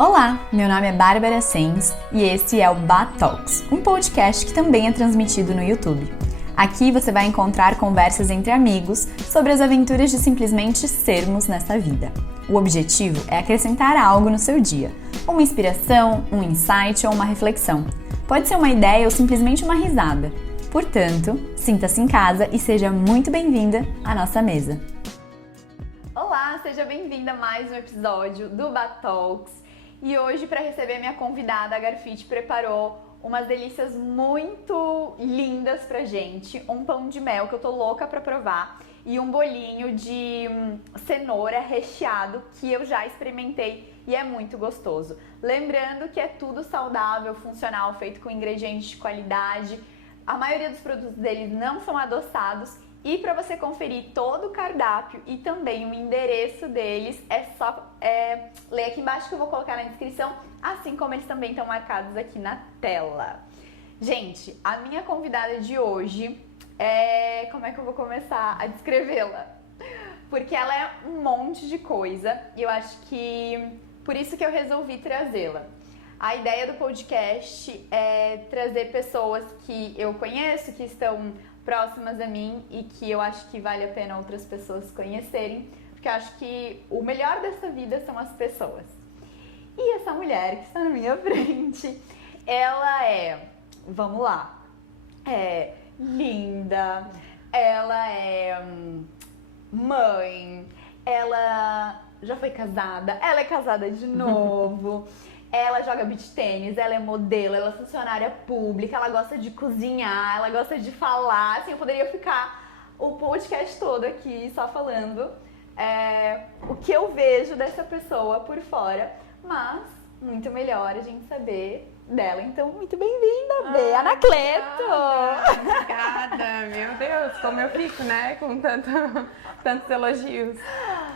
Olá, meu nome é Bárbara Sens e esse é o Batalks, um podcast que também é transmitido no YouTube. Aqui você vai encontrar conversas entre amigos sobre as aventuras de simplesmente sermos nessa vida. O objetivo é acrescentar algo no seu dia, uma inspiração, um insight ou uma reflexão. Pode ser uma ideia ou simplesmente uma risada. Portanto, sinta-se em casa e seja muito bem-vinda à nossa mesa. Olá, seja bem-vinda a mais um episódio do Batalks. E hoje, para receber minha convidada, a Garfit preparou umas delícias muito lindas pra gente. Um pão de mel que eu tô louca pra provar e um bolinho de cenoura recheado que eu já experimentei e é muito gostoso. Lembrando que é tudo saudável, funcional, feito com ingredientes de qualidade. A maioria dos produtos deles não são adoçados. E para você conferir todo o cardápio e também o endereço deles, é só ler aqui embaixo que eu vou colocar na descrição, assim como eles também estão marcados aqui na tela. Gente, a minha convidada de hoje como é que eu vou começar a descrevê-la? Porque ela é um monte de coisa e eu acho que por isso que eu resolvi trazê-la. A ideia do podcast é trazer pessoas que eu conheço, que estão próximas a mim e que eu acho que vale a pena outras pessoas conhecerem, porque eu acho que o melhor dessa vida são as pessoas. E essa mulher que está na minha frente, ela vamos lá, é linda, ela é mãe, ela já foi casada, ela é casada de novo. Ela joga beach tênis, ela é modelo, ela é funcionária pública, ela gosta de cozinhar, ela gosta de falar. Assim, eu poderia ficar o podcast todo aqui só falando o que eu vejo dessa pessoa por fora. Mas muito melhor a gente saber dela. Então, muito bem-vinda, Bê Anacleto! Obrigada! Meu Deus, como eu fico, né? Com tantos elogios.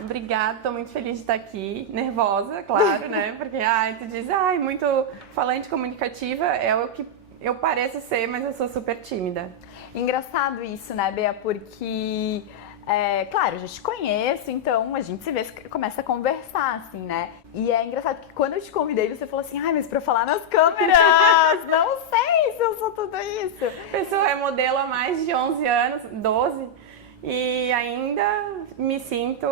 Obrigada, tô muito feliz de estar aqui. Nervosa, claro, né? Porque, tu diz, muito falante, comunicativa, é o que eu pareço ser, mas eu sou super tímida. Engraçado isso, né, Bea? Porque, claro, eu já te conheço, então a gente se vê, começa a conversar, assim, né? E é engraçado porque quando eu te convidei, você falou assim, mas pra falar nas câmeras, não sei se eu sou tudo isso. A pessoa é modelo há mais de 11 anos, 12, e ainda me sinto,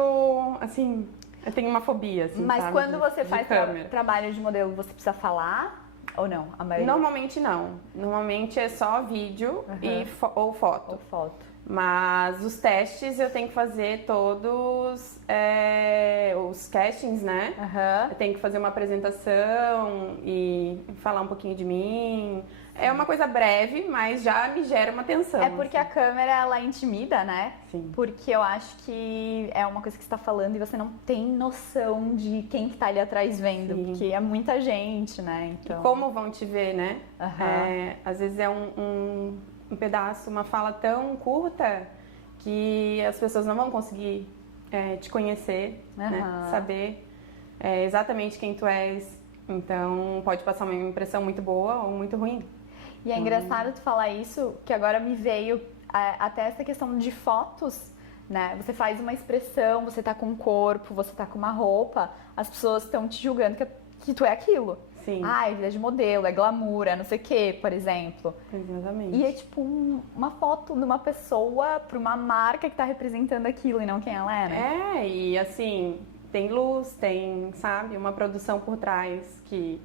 assim, eu tenho uma fobia, assim, Mas sabe, quando você faz trabalho de modelo, você precisa falar ou não? A maioria? Normalmente não. Normalmente é só vídeo ou foto. Ou foto. Mas os testes eu tenho que fazer todos os castings, né? Eu tenho que fazer uma apresentação e falar um pouquinho de mim. É uma coisa breve, mas já me gera uma tensão. É porque a câmera, ela intimida, né? Sim. Porque eu acho que é uma coisa que você tá falando e você não tem noção de quem que tá ali atrás vendo. Sim. Porque é muita gente, né? Então... E como vão te ver, né? Às vezes é um pedaço, uma fala tão curta que as pessoas não vão conseguir te conhecer, né? Saber exatamente quem tu és. Então pode passar uma impressão muito boa ou muito ruim. E é engraçado tu falar isso, que agora me veio até essa questão de fotos, né? Você faz uma expressão, você tá com um corpo, você tá com uma roupa, as pessoas estão te julgando que tu é aquilo. Sim. Vida de modelo, é glamour, é não sei o que, por exemplo. Exatamente. E é tipo uma foto de uma pessoa pra uma marca que tá representando aquilo e não quem ela é, né? E assim, tem luz, tem, sabe, uma produção por trás que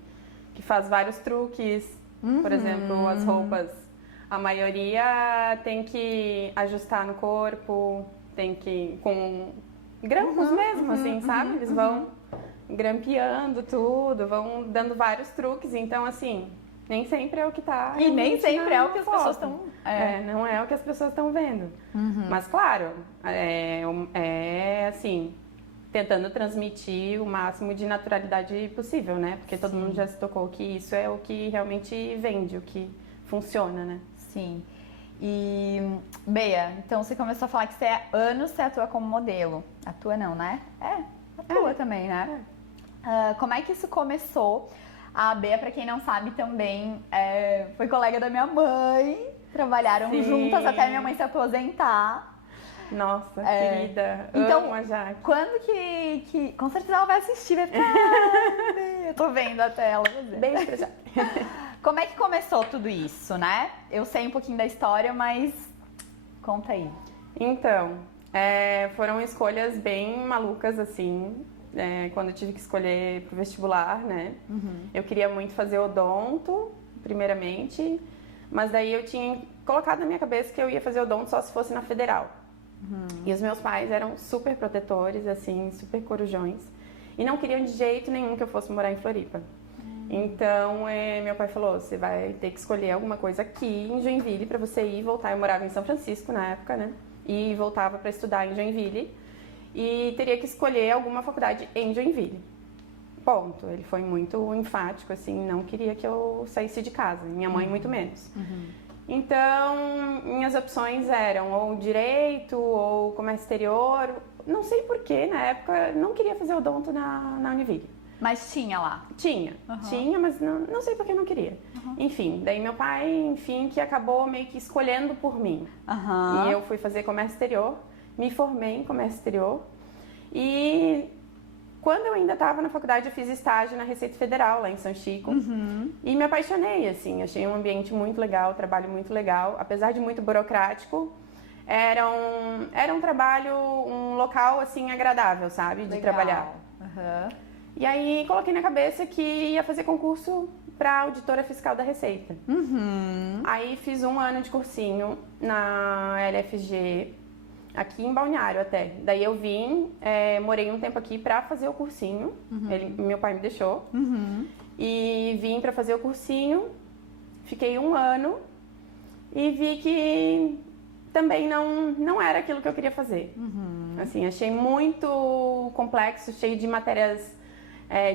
faz vários truques. Por exemplo, as roupas, a maioria tem que ajustar no corpo, tem que, com grampos mesmo, assim, sabe? Eles vão grampeando tudo, vão dando vários truques, então assim, nem sempre é o que tá... E nem sempre é o que as pessoas estão... não é o que as pessoas estão vendo. Mas claro, assim, tentando transmitir o máximo de naturalidade possível, né? Porque todo mundo já se tocou que isso é o que realmente vende, o que funciona, né? Sim. E, Bea, então você começou a falar que você atua como modelo. Atua não, né? Atua também, né? Como é que isso começou? A Bea, pra quem não sabe, também foi colega da minha mãe. Trabalharam juntas até minha mãe se aposentar. Nossa, querida, então, amo a Jaque. Quando que... Com certeza ela vai assistir, vai ficar... eu tô vendo a tela. Beijo pra Jaque. Como é que começou tudo isso, né? Eu sei um pouquinho da história, mas conta aí. Então, foram escolhas bem malucas, assim, quando eu tive que escolher pro vestibular, né? Eu queria muito fazer odonto, primeiramente, mas daí eu tinha colocado na minha cabeça que eu ia fazer odonto só se fosse na federal. E os meus pais eram super protetores, assim, super corujões, e não queriam de jeito nenhum que eu fosse morar em Floripa. Então, meu pai falou, você vai ter que escolher alguma coisa aqui em Joinville pra você ir e voltar. Eu morava em São Francisco na época, né? E voltava pra estudar em Joinville. E teria que escolher alguma faculdade em Joinville. Ponto. Ele foi muito enfático, assim, não queria que eu saísse de casa. Minha mãe, muito menos. Então, minhas opções eram ou direito, ou comércio exterior. Não sei porquê, na época, não queria fazer odonto na Univille. Mas tinha lá? Tinha, mas não sei porque eu não queria. Enfim, daí meu pai, que acabou meio que escolhendo por mim. E eu fui fazer comércio exterior, me formei em comércio exterior. E quando eu ainda estava na faculdade, eu fiz estágio na Receita Federal, lá em São Chico. E me apaixonei, assim, achei um ambiente muito legal, trabalho muito legal. Apesar de muito burocrático, era um trabalho, um local, assim, agradável, sabe, de trabalhar. E aí, coloquei na cabeça que ia fazer concurso para auditora fiscal da Receita. Aí, fiz 1 ano de cursinho na LFG, aqui em Balneário até. Daí, eu vim, morei um tempo aqui para fazer o cursinho. Meu pai me deixou. E vim para fazer o cursinho, fiquei 1 ano e vi que também não era aquilo que eu queria fazer. Assim, achei muito complexo, cheio de matérias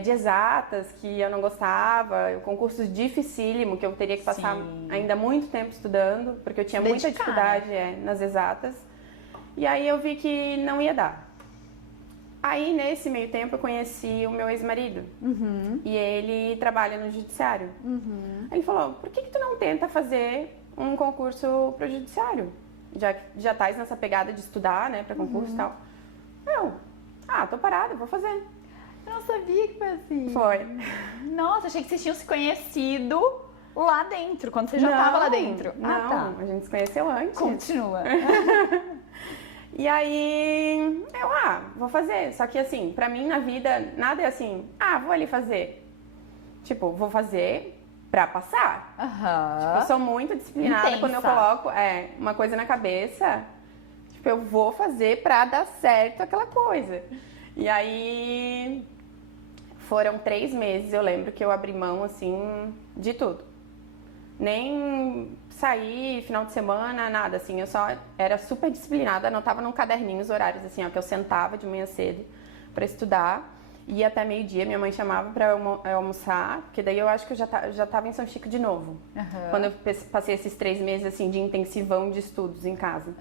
de exatas que eu não gostava, concursos dificílimo que eu teria que passar ainda muito tempo estudando, porque eu tinha muita dificuldade nas exatas. E aí eu vi que não ia dar. Aí nesse meio tempo eu conheci o meu ex-marido e ele trabalha no judiciário. Aí ele falou, por que tu não tenta fazer um concurso pro judiciário? Já estás nessa pegada de estudar, né, pra concurso e tal. Tô parada, vou fazer. Eu não sabia que foi assim. Foi. Nossa, achei que vocês tinham se conhecido lá dentro, quando você já estava lá dentro. Não, a gente se conheceu antes. Continua. E aí, vou fazer. Só que assim, pra mim na vida, nada é assim, vou ali fazer. Tipo, vou fazer pra passar. Tipo, eu sou muito disciplinada. Intensa. Quando eu coloco uma coisa na cabeça, tipo, eu vou fazer pra dar certo aquela coisa. E aí, foram 3 meses, eu lembro que eu abri mão, assim, de tudo. Nem sair final de semana, nada, assim, eu só era super disciplinada, anotava num caderninho os horários, assim, que eu sentava de manhã cedo pra estudar, ia até meio-dia, minha mãe chamava pra eu almoçar, porque daí eu acho que eu já tava em São Chico de novo, quando eu passei esses 3 meses, assim, de intensivão de estudos em casa.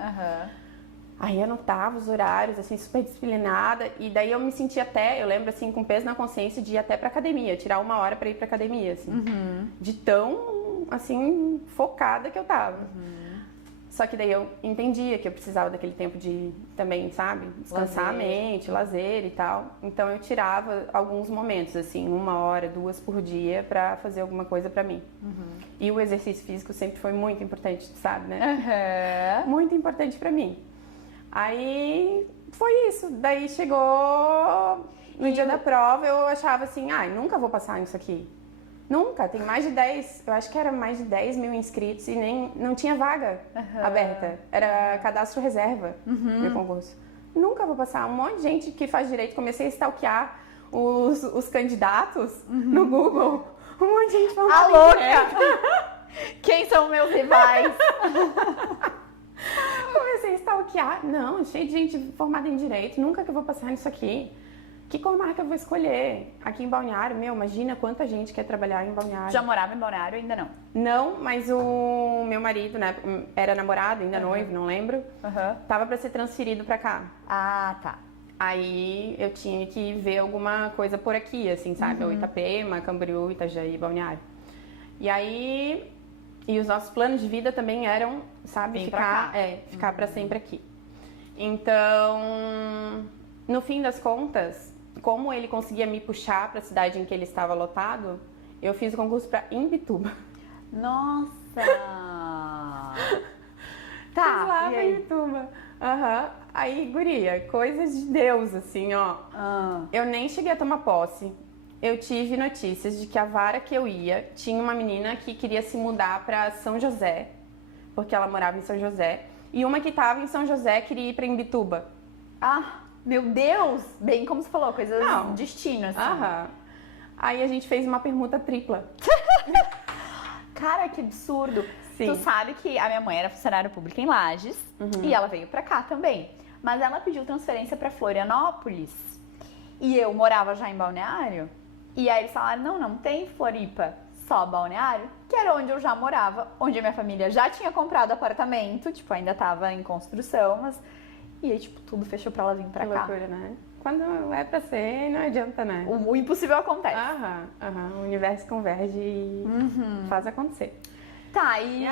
Aí anotava os horários, assim, super disciplinada, e daí eu me sentia eu lembro, assim, com peso na consciência de ir até pra academia, tirar 1 hora pra ir pra academia, assim, de tão, assim, focada que eu tava. Só que daí eu entendia que eu precisava daquele tempo de, também, sabe, descansar a mente, lazer e tal. Então eu tirava alguns momentos, assim, 1 hora, 2 por dia pra fazer alguma coisa pra mim. E o exercício físico sempre foi muito importante, sabe, né? Muito importante pra mim. Aí foi isso, daí chegou no dia da prova, eu achava assim, nunca vou passar nisso aqui. Nunca, tem mais de 10, eu acho que era mais de 10 mil inscritos e não tinha vaga aberta, era cadastro reserva meu concurso. Nunca vou passar, um monte de gente que faz direito, comecei a stalkear os candidatos no Google, um monte de gente falando. A louca! Quem são meus rivais? Comecei a stalkear. Não, cheio de gente formada em direito. Nunca que eu vou passar nisso aqui. Que comarca eu vou escolher? Aqui em Balneário, imagina quanta gente quer trabalhar em Balneário. Já morava em Balneário? Ainda não? Não, mas o meu marido, né, era namorado, ainda noivo, não lembro. Tava pra ser transferido pra cá. Tá. Aí eu tinha que ver alguma coisa por aqui, assim, sabe? Ou Itapema, Camboriú, Itajaí, Balneário. E aí... E os nossos planos de vida também eram, sabe, ficar pra sempre aqui. Então, no fim das contas, como ele conseguia me puxar para a cidade em que ele estava lotado, eu fiz o concurso para Imbituba. Nossa! Fiz lá pra Imbituba. Aí, guria, coisas de Deus, assim, ó. Eu nem cheguei a tomar posse. Eu tive notícias de que a vara que eu ia tinha uma menina que queria se mudar para São José, porque ela morava em São José, e uma que estava em São José queria ir para Imbituba. Ah, meu Deus! Bem como você falou, coisas Não. destino, assim. Aí a gente fez uma permuta tripla. Cara, que absurdo. Sim. Tu sabe que a minha mãe era funcionária pública em Lages e ela veio pra cá também. Mas ela pediu transferência pra Florianópolis e eu morava já em Balneário. E aí eles falaram, não tem Floripa, só Balneário, que era onde eu já morava, onde a minha família já tinha comprado apartamento, tipo, ainda tava em construção, mas... E aí, tipo, tudo fechou pra ela vir pra Que cá. loucura, né? Quando é pra ser, não adianta, né? O impossível acontece. O universo converge e faz acontecer. Tá, E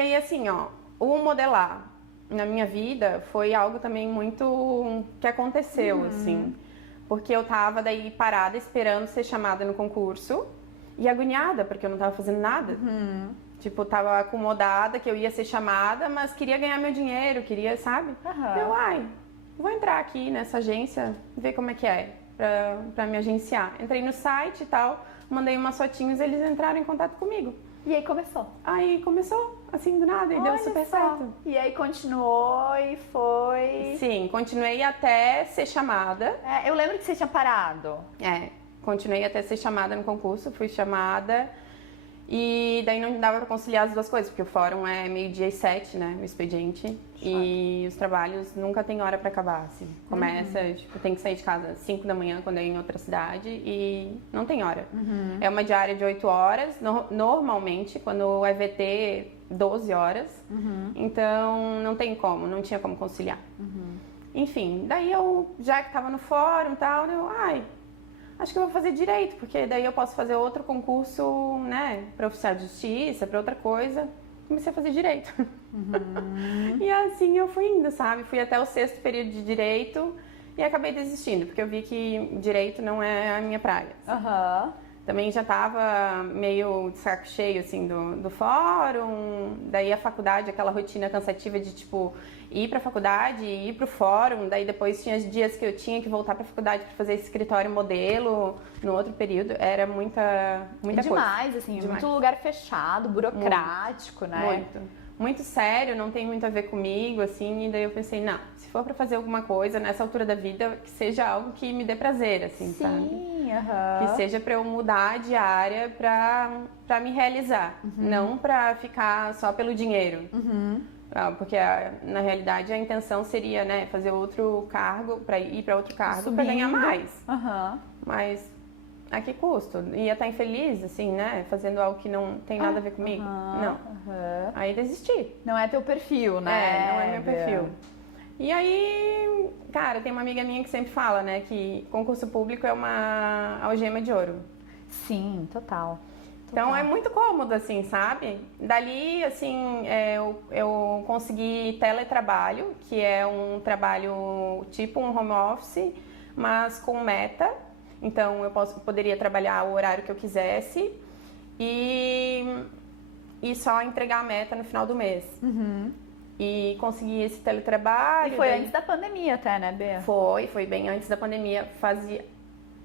aí, assim, ó, o modelar na minha vida foi algo também muito que aconteceu, assim. Porque eu tava daí parada esperando ser chamada no concurso e agoniada, porque eu não tava fazendo nada. Tipo, tava acomodada que eu ia ser chamada, mas queria ganhar meu dinheiro, queria, sabe? Eu, vou entrar aqui nessa agência, ver como é que é, pra me agenciar. Entrei no site e tal, mandei umas fotinhos e eles entraram em contato comigo. E aí começou? Aí começou, assim, do nada, e deu super certo. E aí continuou e foi... Sim, continuei até ser chamada. Eu lembro que você tinha parado. Continuei até ser chamada no concurso, fui chamada. E daí não dava pra conciliar as duas coisas, porque o fórum é 12h07, né, o expediente. E os trabalhos nunca tem hora pra acabar, assim. Começa, tipo, tem que sair de casa às 5 da manhã quando eu ia em outra cidade e não tem hora. É uma diária de 8 horas, normalmente, quando é VT, 12 horas. Então não tem como, não tinha como conciliar. Enfim, daí eu, já que tava no fórum e tal, acho que eu vou fazer direito, porque daí eu posso fazer outro concurso, né, para oficial de justiça, para outra coisa. Comecei a fazer direito. E assim eu fui indo, sabe? Fui até o 6º período de direito e acabei desistindo, porque eu vi que direito não é a minha praia. Também já tava meio de saco cheio, assim, do fórum. Daí a faculdade, aquela rotina cansativa de, tipo, ir pra faculdade, ir pro fórum. Daí depois tinha dias que eu tinha que voltar pra faculdade pra fazer esse escritório modelo no outro período. Era muita coisa. Demais, assim, muito lugar fechado, burocrático, né? Muito sério, não tem muito a ver comigo, assim. E daí eu pensei, não, se for pra fazer alguma coisa nessa altura da vida, que seja algo que me dê prazer, assim, sabe? Que seja pra eu mudar de área pra me realizar, não pra ficar só pelo dinheiro. Porque na realidade a intenção seria, né, fazer outro cargo, pra ir pra outro cargo pra ganhar mais. Mas a que custo? Ia estar infeliz, assim, né, fazendo algo que não tem nada a ver comigo? Não. Aí desisti. Não é teu perfil, né? Não é meu perfil. E aí, cara, tem uma amiga minha que sempre fala, né, que concurso público é uma algema de ouro. Sim, total. Então é muito cômodo, assim, sabe? Dali, assim, eu consegui teletrabalho, que é um trabalho tipo um home office, mas com meta. Então eu poderia trabalhar o horário que eu quisesse e só entregar a meta no final do mês. E consegui esse teletrabalho. E foi antes da pandemia até, né, Bea? Foi bem antes da pandemia.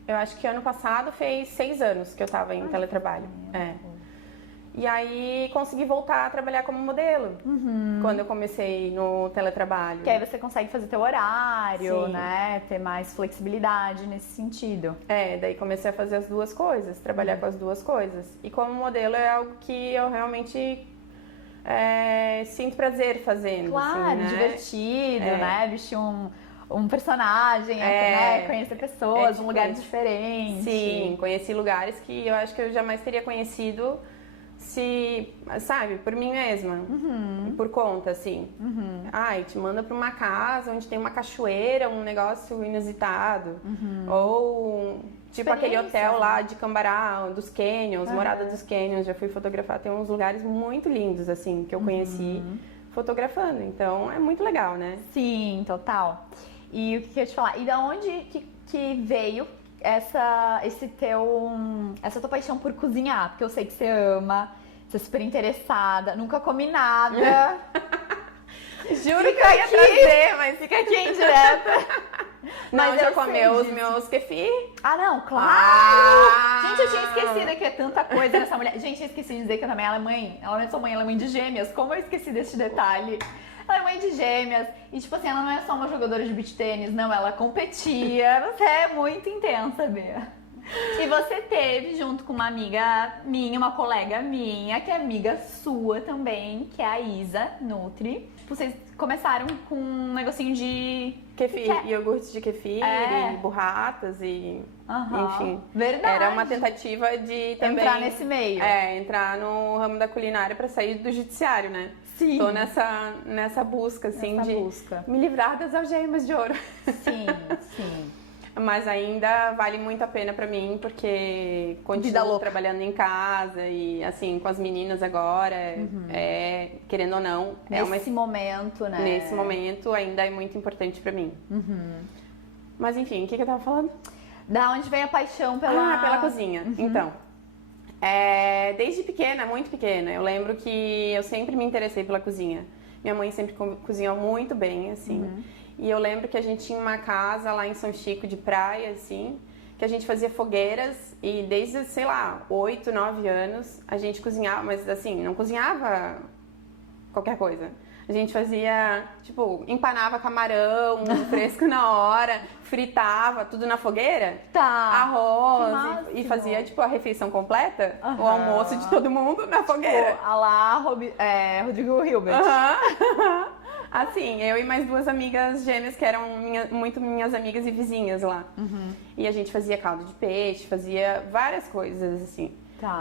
Eu acho que ano passado fez 6 anos que eu tava em teletrabalho. E aí consegui voltar a trabalhar como modelo. Quando eu comecei no teletrabalho. Que aí você consegue fazer teu horário, né? Ter mais flexibilidade nesse sentido. Daí comecei a fazer as duas coisas, trabalhar com as duas coisas. E como modelo é algo que eu realmente sinto prazer fazendo. Claro, assim, né? divertido, né? Vestir um personagem, né? Conhecer pessoas, um lugar diferente. Sim, conheci lugares que eu acho que eu jamais teria conhecido se, sabe, por mim mesma, por conta, assim. Te manda pra uma casa onde tem uma cachoeira, um negócio inusitado. Ou, tipo, aquele hotel lá de Cambará, dos Canyons, Morada dos Canyons. Já fui fotografar, tem uns lugares muito lindos, assim, que eu conheci. fotografando. Então é muito legal, né? Sim, total. E o que eu ia te falar? E da onde que veio essa tua paixão por cozinhar? Porque eu sei que você ama, você é super interessada, nunca comi nada. Juro que eu ia trazer, mas fica aqui em direta. Não, Mas já eu comeu sei os disso. meus kefir? Ah, não, claro! Gente, eu tinha esquecido que é tanta coisa nessa mulher. Gente, eu esqueci de dizer que também ela é mãe. Ela não é só mãe, ela é mãe de gêmeas. Como eu esqueci desse detalhe? Ela é mãe de gêmeas. E, tipo assim, ela não é só uma jogadora de beach tênis, não. Ela competia. Você é muito intensa, Bea. E você teve, junto com uma amiga minha, uma colega minha, que é amiga sua também, que é a Isa Nutri. Vocês começaram com um negocinho de... Kefir, iogurte de kefir e burratas e... Enfim. Verdade. Era uma tentativa de também... Entrar nesse meio. Entrar no ramo da culinária pra sair do judiciário, né? Sim. Tô nessa busca, assim, busca. me livrar das algemas de ouro. Sim, sim. Mas ainda vale muito a pena pra mim, porque continuo trabalhando em casa e, assim, com as meninas agora, querendo ou não... Nesse momento, né? Nesse momento ainda é muito importante pra mim. Mas, enfim, o que eu tava falando? Da onde vem a paixão pela cozinha. Então, desde pequena, muito pequena, eu lembro que eu sempre me interessei pela cozinha. Minha mãe sempre cozinhou muito bem, assim. E eu lembro que a gente tinha uma casa lá em São Chico de praia, assim, que a gente fazia fogueiras e desde, sei lá, 8, 9 anos a gente cozinhava, mas assim, não cozinhava qualquer coisa. A gente fazia, tipo, empanava camarão fresco na hora, fritava tudo na fogueira, arroz e fazia, tipo, a refeição completa, o almoço de todo mundo na fogueira. Tipo, a lá Rodrigo Hilbert. Assim, eu e mais 2 amigas gêmeas que eram muito minhas amigas e vizinhas lá. E a gente fazia caldo de peixe, fazia várias coisas, assim.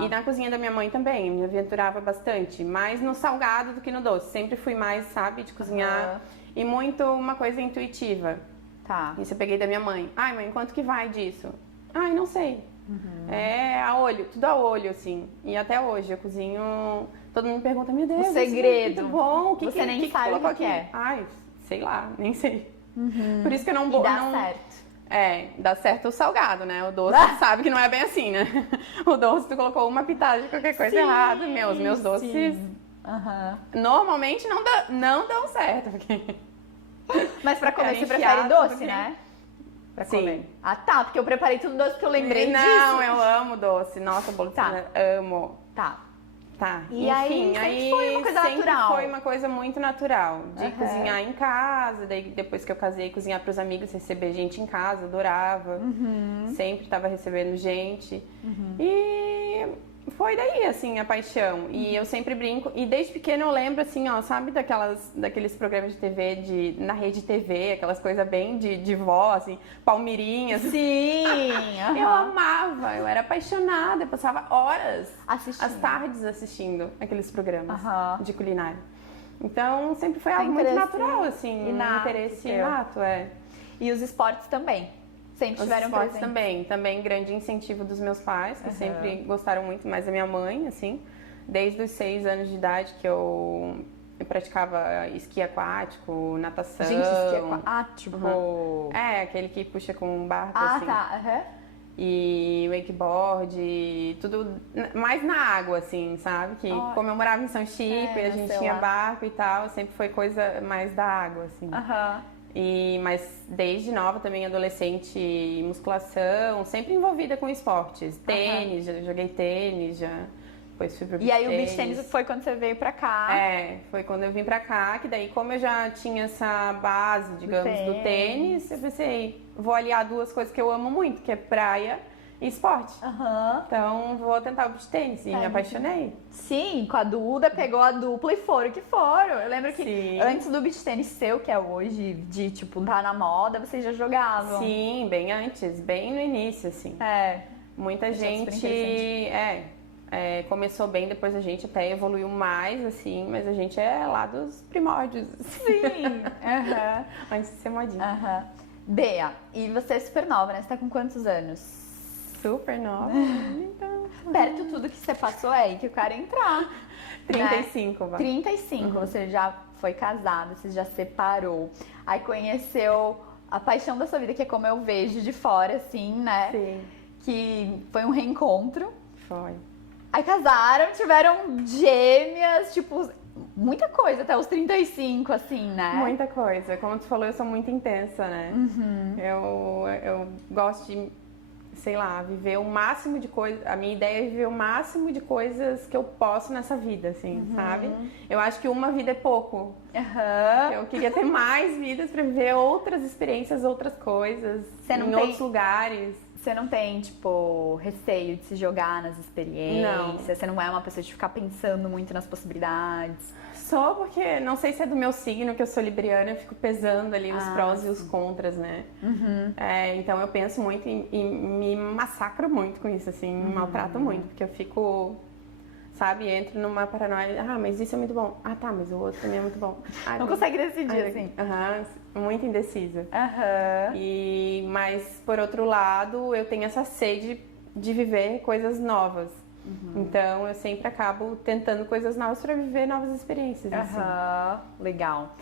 E na cozinha da minha mãe também, me aventurava bastante. Mais no salgado do que no doce. Sempre fui mais, sabe, de cozinhar. E muito uma coisa intuitiva. Isso eu peguei da minha mãe. Ai, mãe, quanto que vai disso? Ai, não sei. É a olho, tudo a olho, assim. E até hoje eu cozinho... Todo mundo me pergunta, meu Deus, o segredo. É muito bom. Você nem sabe o que é. Ai, sei lá, nem sei. Por isso que eu não... E dá certo. Dá certo o salgado, né? O doce, tu sabe que não é bem assim, né? O doce, tu colocou uma pitada de qualquer coisa errada. Os meus doces normalmente não dão certo. Porque... Mas pra comer, você prefere doce, né? Pra comer. Ah, tá, porque eu preparei tudo doce que eu lembrei disso. Não, eu amo doce. Nossa, bolo de cenoura, amo. E enfim, aí foi uma coisa natural. Foi uma coisa muito natural. De cozinhar em casa, daí depois que eu casei, cozinhar pros amigos, receber gente em casa, adorava. Sempre tava recebendo gente. E foi daí, assim, a paixão. E eu sempre brinco. E desde pequena eu lembro, assim, ó, sabe daqueles programas de TV, na rede TV, aquelas coisas bem de vó, assim, palmirinhas. Sim! Eu amava, eu era apaixonada, eu passava horas, as tardes assistindo aqueles programas de culinária. Então, sempre foi algo muito natural, assim, um interesse inato, E os esportes também? Sempre tiveram presente? Os esportes também grande incentivo dos meus pais, que sempre gostaram muito mais da minha mãe, assim. Desde os 6 anos de idade que eu praticava esqui aquático, natação. Gente, esqui aquático? Aquele que puxa com um barco, assim. E wakeboard, tudo mais na água, assim, sabe? Que como eu morava em São Chico e a gente tinha barco e tal, sempre foi coisa mais da água, assim. Mas desde nova também, adolescente, musculação, sempre envolvida com esportes. Tênis, já joguei tênis, depois fui pro beach tênis. E aí o beach tênis foi quando você veio pra cá? Foi quando eu vim pra cá, que daí como eu já tinha essa base, digamos, do tênis, eu pensei, vou aliar 2 coisas que eu amo muito, que é praia e esporte. Então vou tentar o beach tênis e me apaixonei. Sim, com a Duda, pegou a dupla e foram que foram. Eu lembro que antes do beach tênis seu, que é hoje, de tipo, tá na moda, vocês já jogavam. Sim, bem antes, bem no início, assim. Muita gente começou bem, depois a gente até evoluiu mais, assim, mas a gente é lá dos primórdios. Sim! Antes de ser modinha. Bea, e você é super nova, né? Você tá com quantos anos? Super nova. Então, perto tudo que você passou aí que eu quero entrar. 35, vai. 35, você já foi casado, você já separou. Aí conheceu a paixão da sua vida, que é como eu vejo de fora, assim, né? Sim. Que foi um reencontro. Foi. Aí casaram, tiveram gêmeas, tipo, muita coisa até os 35, assim, né? Muita coisa. Como tu falou, eu sou muito intensa, né? Eu gosto de, sei lá, viver o máximo de coisas. A minha ideia é viver o máximo de coisas que eu posso nessa vida, assim, sabe? Eu acho que uma vida é pouco. Eu queria ter mais vidas pra viver outras experiências, outras coisas, outros lugares. Você não tem, tipo, receio de se jogar nas experiências? Não. Você não é uma pessoa de ficar pensando muito nas possibilidades? Só porque, não sei se é do meu signo, que eu sou libriana, eu fico pesando ali os prós e os contras, né? Então eu penso muito e me massacro muito com isso, assim, me maltrato muito, porque eu fico, sabe, entro numa paranoia, mas isso é muito bom. Tá, mas o outro também é muito bom. Não consegue decidir, assim. Muito indecisa. Mas, por outro lado, eu tenho essa sede de viver coisas novas. Então, eu sempre acabo tentando coisas novas para viver novas experiências. Assim. Legal.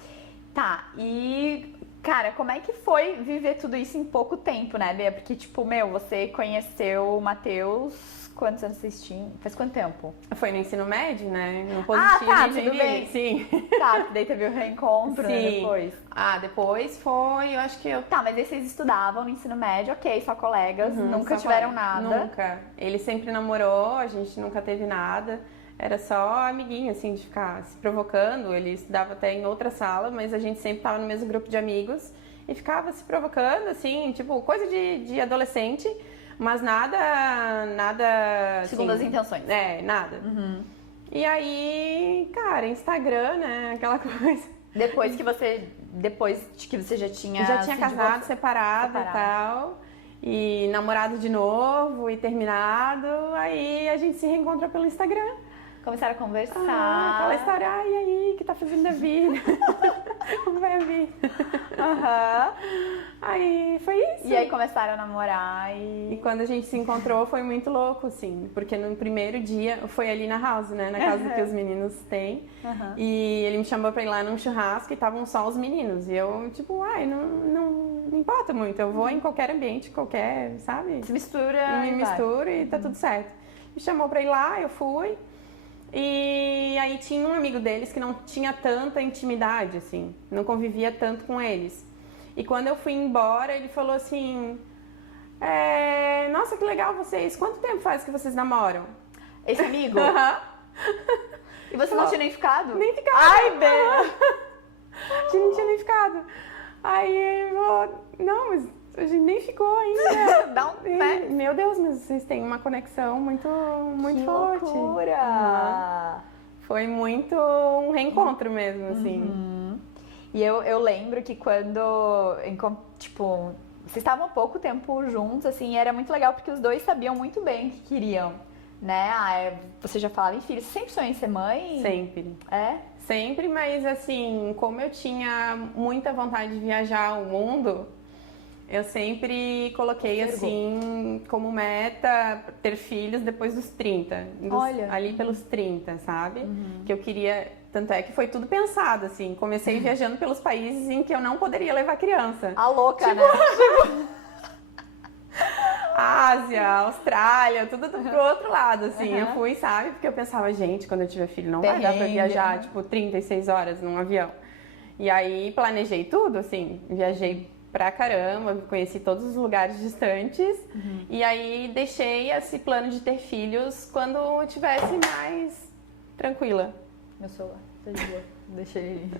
Tá, e... Cara, como é que foi viver tudo isso em pouco tempo, né, Bea? Porque, tipo, você conheceu o Matheus... Quantos anos vocês tinham? Faz quanto tempo? Foi no ensino médio, né? No positivo, tudo bem. Sim. Tá, daí teve o reencontro, né, depois. Depois foi, eu acho que eu... Tá, mas aí vocês estudavam no ensino médio, ok, só colegas, nunca só tiveram colega. nada. Nunca. Ele sempre namorou, a gente nunca teve nada. Era só amiguinho, assim, de ficar se provocando. Ele estudava até em outra sala, mas a gente sempre tava no mesmo grupo de amigos e ficava se provocando, assim, tipo, coisa de adolescente. Mas nada... Segundo as intenções. Nada. E aí, cara, Instagram, né? Aquela coisa. Depois de que você já tinha... Já tinha casado, separado e tal. E namorado de novo e terminado. Aí a gente se reencontrou pelo Instagram. Começaram a conversar. Aquela história, e aí, o que tá fazendo da vida? Como vai a vida? Aí foi isso. E aí começaram a namorar E quando a gente se encontrou foi muito louco, assim. Porque no primeiro dia, foi ali na house, né? Na casa que os meninos têm. E ele me chamou pra ir lá num churrasco e estavam só os meninos. E eu, tipo, não importa muito. Eu vou em qualquer ambiente, sabe? Se mistura. Me misturo e tá tudo certo. Me chamou pra ir lá, eu fui. E aí tinha um amigo deles que não tinha tanta intimidade, assim, não convivia tanto com eles. E quando eu fui embora, ele falou assim, nossa, que legal vocês, quanto tempo faz que vocês namoram? Esse amigo? E você não tinha nem ficado? Nem ficado. Ai, Bea! A gente não tinha nem ficado. Aí ele falou, não, mas a gente nem ficou ainda. Dá um pé. Meu Deus, mas vocês têm uma conexão muito Que forte. Loucura! Foi muito um reencontro mesmo, assim. E eu lembro que quando, tipo, vocês estavam há pouco tempo juntos, assim, e era muito legal porque os dois sabiam muito bem o que queriam, né? Você já falava em filhos, você sempre sonhou em ser mãe? Sempre. Sempre, mas assim, como eu tinha muita vontade de viajar o mundo, eu sempre coloquei assim como meta ter filhos depois dos 30. Ali pelos 30, sabe? Que eu queria, tanto é que foi tudo pensado, assim. Comecei viajando pelos países em que eu não poderia levar criança. A louca, tipo, né? Ásia, Austrália, tudo pro outro lado, assim. Eu fui, sabe? Porque eu pensava, gente, quando eu tiver filho não vai dar pra viajar, tipo, 36 horas num avião. E aí planejei tudo, assim. Viajei pra caramba, conheci todos os lugares distantes. E aí deixei esse plano de ter filhos quando eu estivesse mais tranquila. Meu celular, tá de boa. Deixei ele.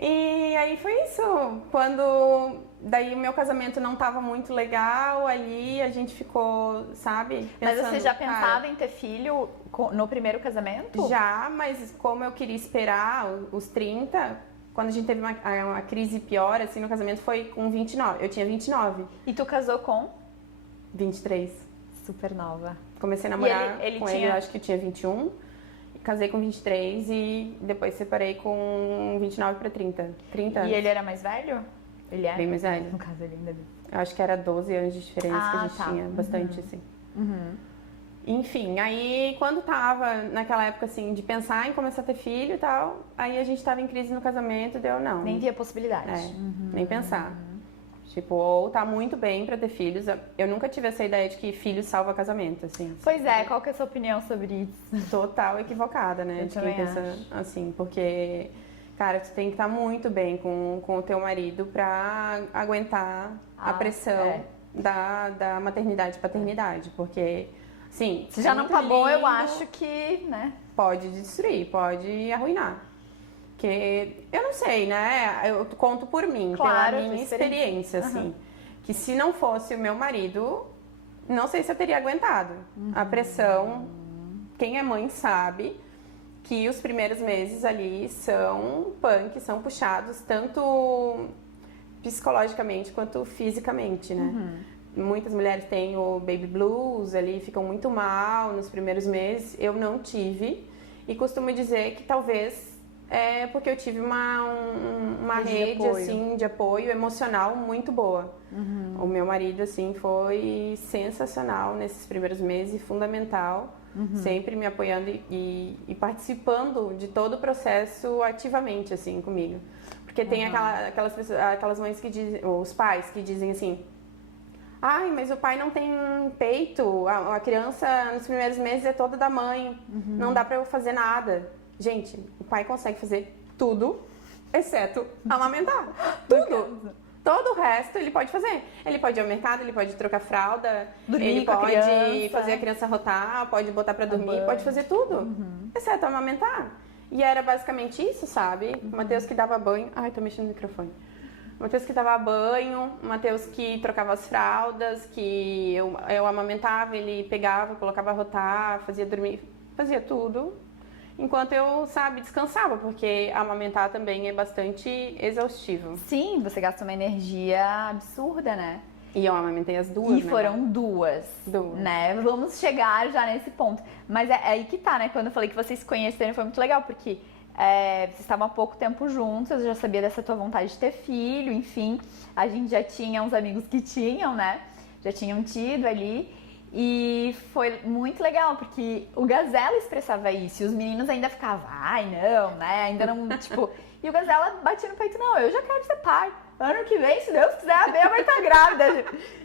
E aí foi isso. Quando daí o meu casamento não tava muito legal, ali a gente ficou, sabe? Pensando, mas você já pensava em ter filho no primeiro casamento? Já, mas como eu queria esperar os 30, quando a gente teve uma crise pior, assim, no casamento foi com 29. Eu tinha 29. E tu casou com? 23. Super nova. Comecei a namorar ele com ele, eu acho que eu tinha 21. Casei com 23 e depois separei com 29 para 30. 30 anos. E ele era mais velho? Ele é? Bem mais velho. No caso, ele ainda... Eu acho que era 12 anos de diferença que a gente tinha. Bastante, assim. Enfim, aí quando tava naquela época, assim, de pensar em começar a ter filho e tal, aí a gente tava em crise no casamento, deu não. Nem via possibilidade. Nem pensar. Tipo, ou tá muito bem pra ter filhos. Eu nunca tive essa ideia de que filho salva casamento, assim. Pois é, qual que é a sua opinião sobre isso? Total equivocada, né? Eu de quem também pensa assim, porque, cara, tu tem que estar muito bem com o teu marido pra aguentar a pressão da maternidade e paternidade, porque, assim... Se já não muito tá bom, eu lindo, acho que, né? pode destruir, pode arruinar. Porque, eu não sei, né? Eu conto por mim, Claro, pela minha experiência, assim. Que se não fosse o meu marido, não sei se eu teria aguentado. A pressão, quem é mãe sabe que os primeiros meses ali são punk, são puxados tanto psicologicamente quanto fisicamente, né? Muitas mulheres têm o baby blues ali, ficam muito mal nos primeiros meses. Eu não tive. E costumo dizer que talvez é porque eu tive uma rede assim, de apoio emocional muito boa. O meu marido assim, foi sensacional nesses primeiros meses e fundamental. Sempre me apoiando e participando de todo o processo ativamente assim, comigo. Porque tem aquelas mães que dizem, ou os pais que dizem assim: ai, mas o pai não tem peito, a criança nos primeiros meses é toda da mãe, não dá pra eu fazer nada. Gente, o pai consegue fazer tudo, exceto amamentar. Tudo. Todo o resto ele pode fazer. Ele pode ir ao mercado, ele pode trocar fralda, dormir ele com a pode criança, fazer a criança rotar, pode botar pra dormir, pode fazer tudo, exceto amamentar. E era basicamente isso, sabe? O Matheus que dava banho... Ai, tô mexendo no microfone. O Matheus que dava banho, o Matheus que trocava as fraldas, que eu amamentava, ele pegava, colocava a rotar, fazia dormir, fazia tudo. Enquanto eu, sabe, descansava, porque amamentar também é bastante exaustivo. Sim, você gasta uma energia absurda, né? E eu amamentei as duas, E né? foram duas, né? Vamos chegar já nesse ponto. Mas é aí que tá, né? Quando eu falei que vocês se conheceram, foi muito legal, porque vocês estavam há pouco tempo juntos, eu já sabia dessa tua vontade de ter filho, enfim. A gente já tinha uns amigos que tinham, né? Já tinham tido ali. E foi muito legal, porque o Gazela expressava isso, e os meninos ainda ficavam, ai, não, né? Ainda não, tipo... E o Gazela batia no peito, não, eu já quero ser pai. Ano que vem, se Deus quiser, a Bea vai estar grávida.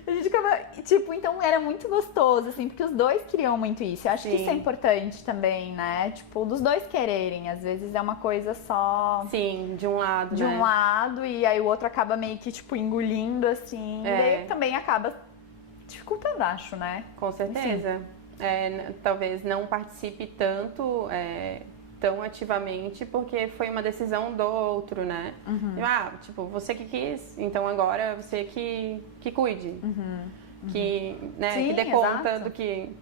A gente ficava, tipo, então era muito gostoso, assim, porque os dois queriam muito isso. Eu acho que isso é importante também, né? Tipo, dos dois quererem. Às vezes é uma coisa só... Sim, de um lado, de um lado, e aí o outro acaba meio que, tipo, engolindo, assim. E daí também acaba dificultando, acho, né? Com certeza. Talvez não participe tanto... tão ativamente, porque foi uma decisão do outro, né? Tipo, você que quis, então agora você que cuide. Que, né, Sim, que dê conta exato. do que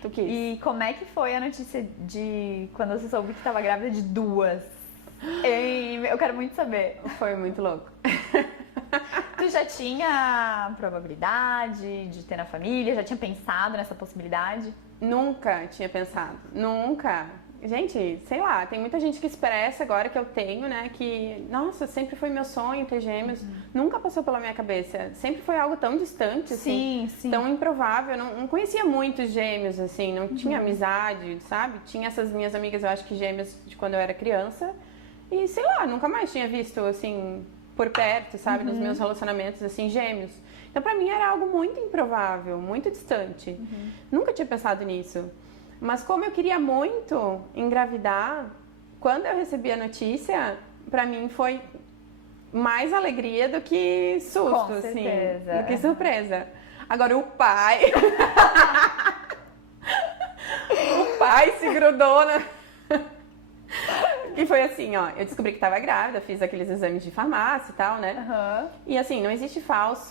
tu quis. E como é que foi a notícia de quando você soube que estava grávida de duas? Eu quero muito saber. Foi muito louco. Tu já tinha probabilidade de ter na família? Já tinha pensado nessa possibilidade? Nunca tinha pensado. Nunca. Gente, sei lá, tem muita gente que expressa agora que eu tenho, né, que, nossa, sempre foi meu sonho ter gêmeos. Nunca passou pela minha cabeça. Sempre foi algo tão distante, assim, tão improvável. Eu não conhecia muitos gêmeos, assim, não tinha amizade, sabe? Tinha essas minhas amigas, eu acho que gêmeas de quando eu era criança. E, sei lá, nunca mais tinha visto, assim, por perto, sabe, nos meus relacionamentos, assim, gêmeos. Então, pra mim, era algo muito improvável, muito distante. Nunca tinha pensado nisso. Mas como eu queria muito engravidar, quando eu recebi a notícia, pra mim foi mais alegria do que susto, Com assim, certeza. do que surpresa. Agora o pai... o pai se grudou na... Que foi assim, ó, eu descobri que tava grávida, fiz aqueles exames de farmácia e tal, né? E assim, não existe falso...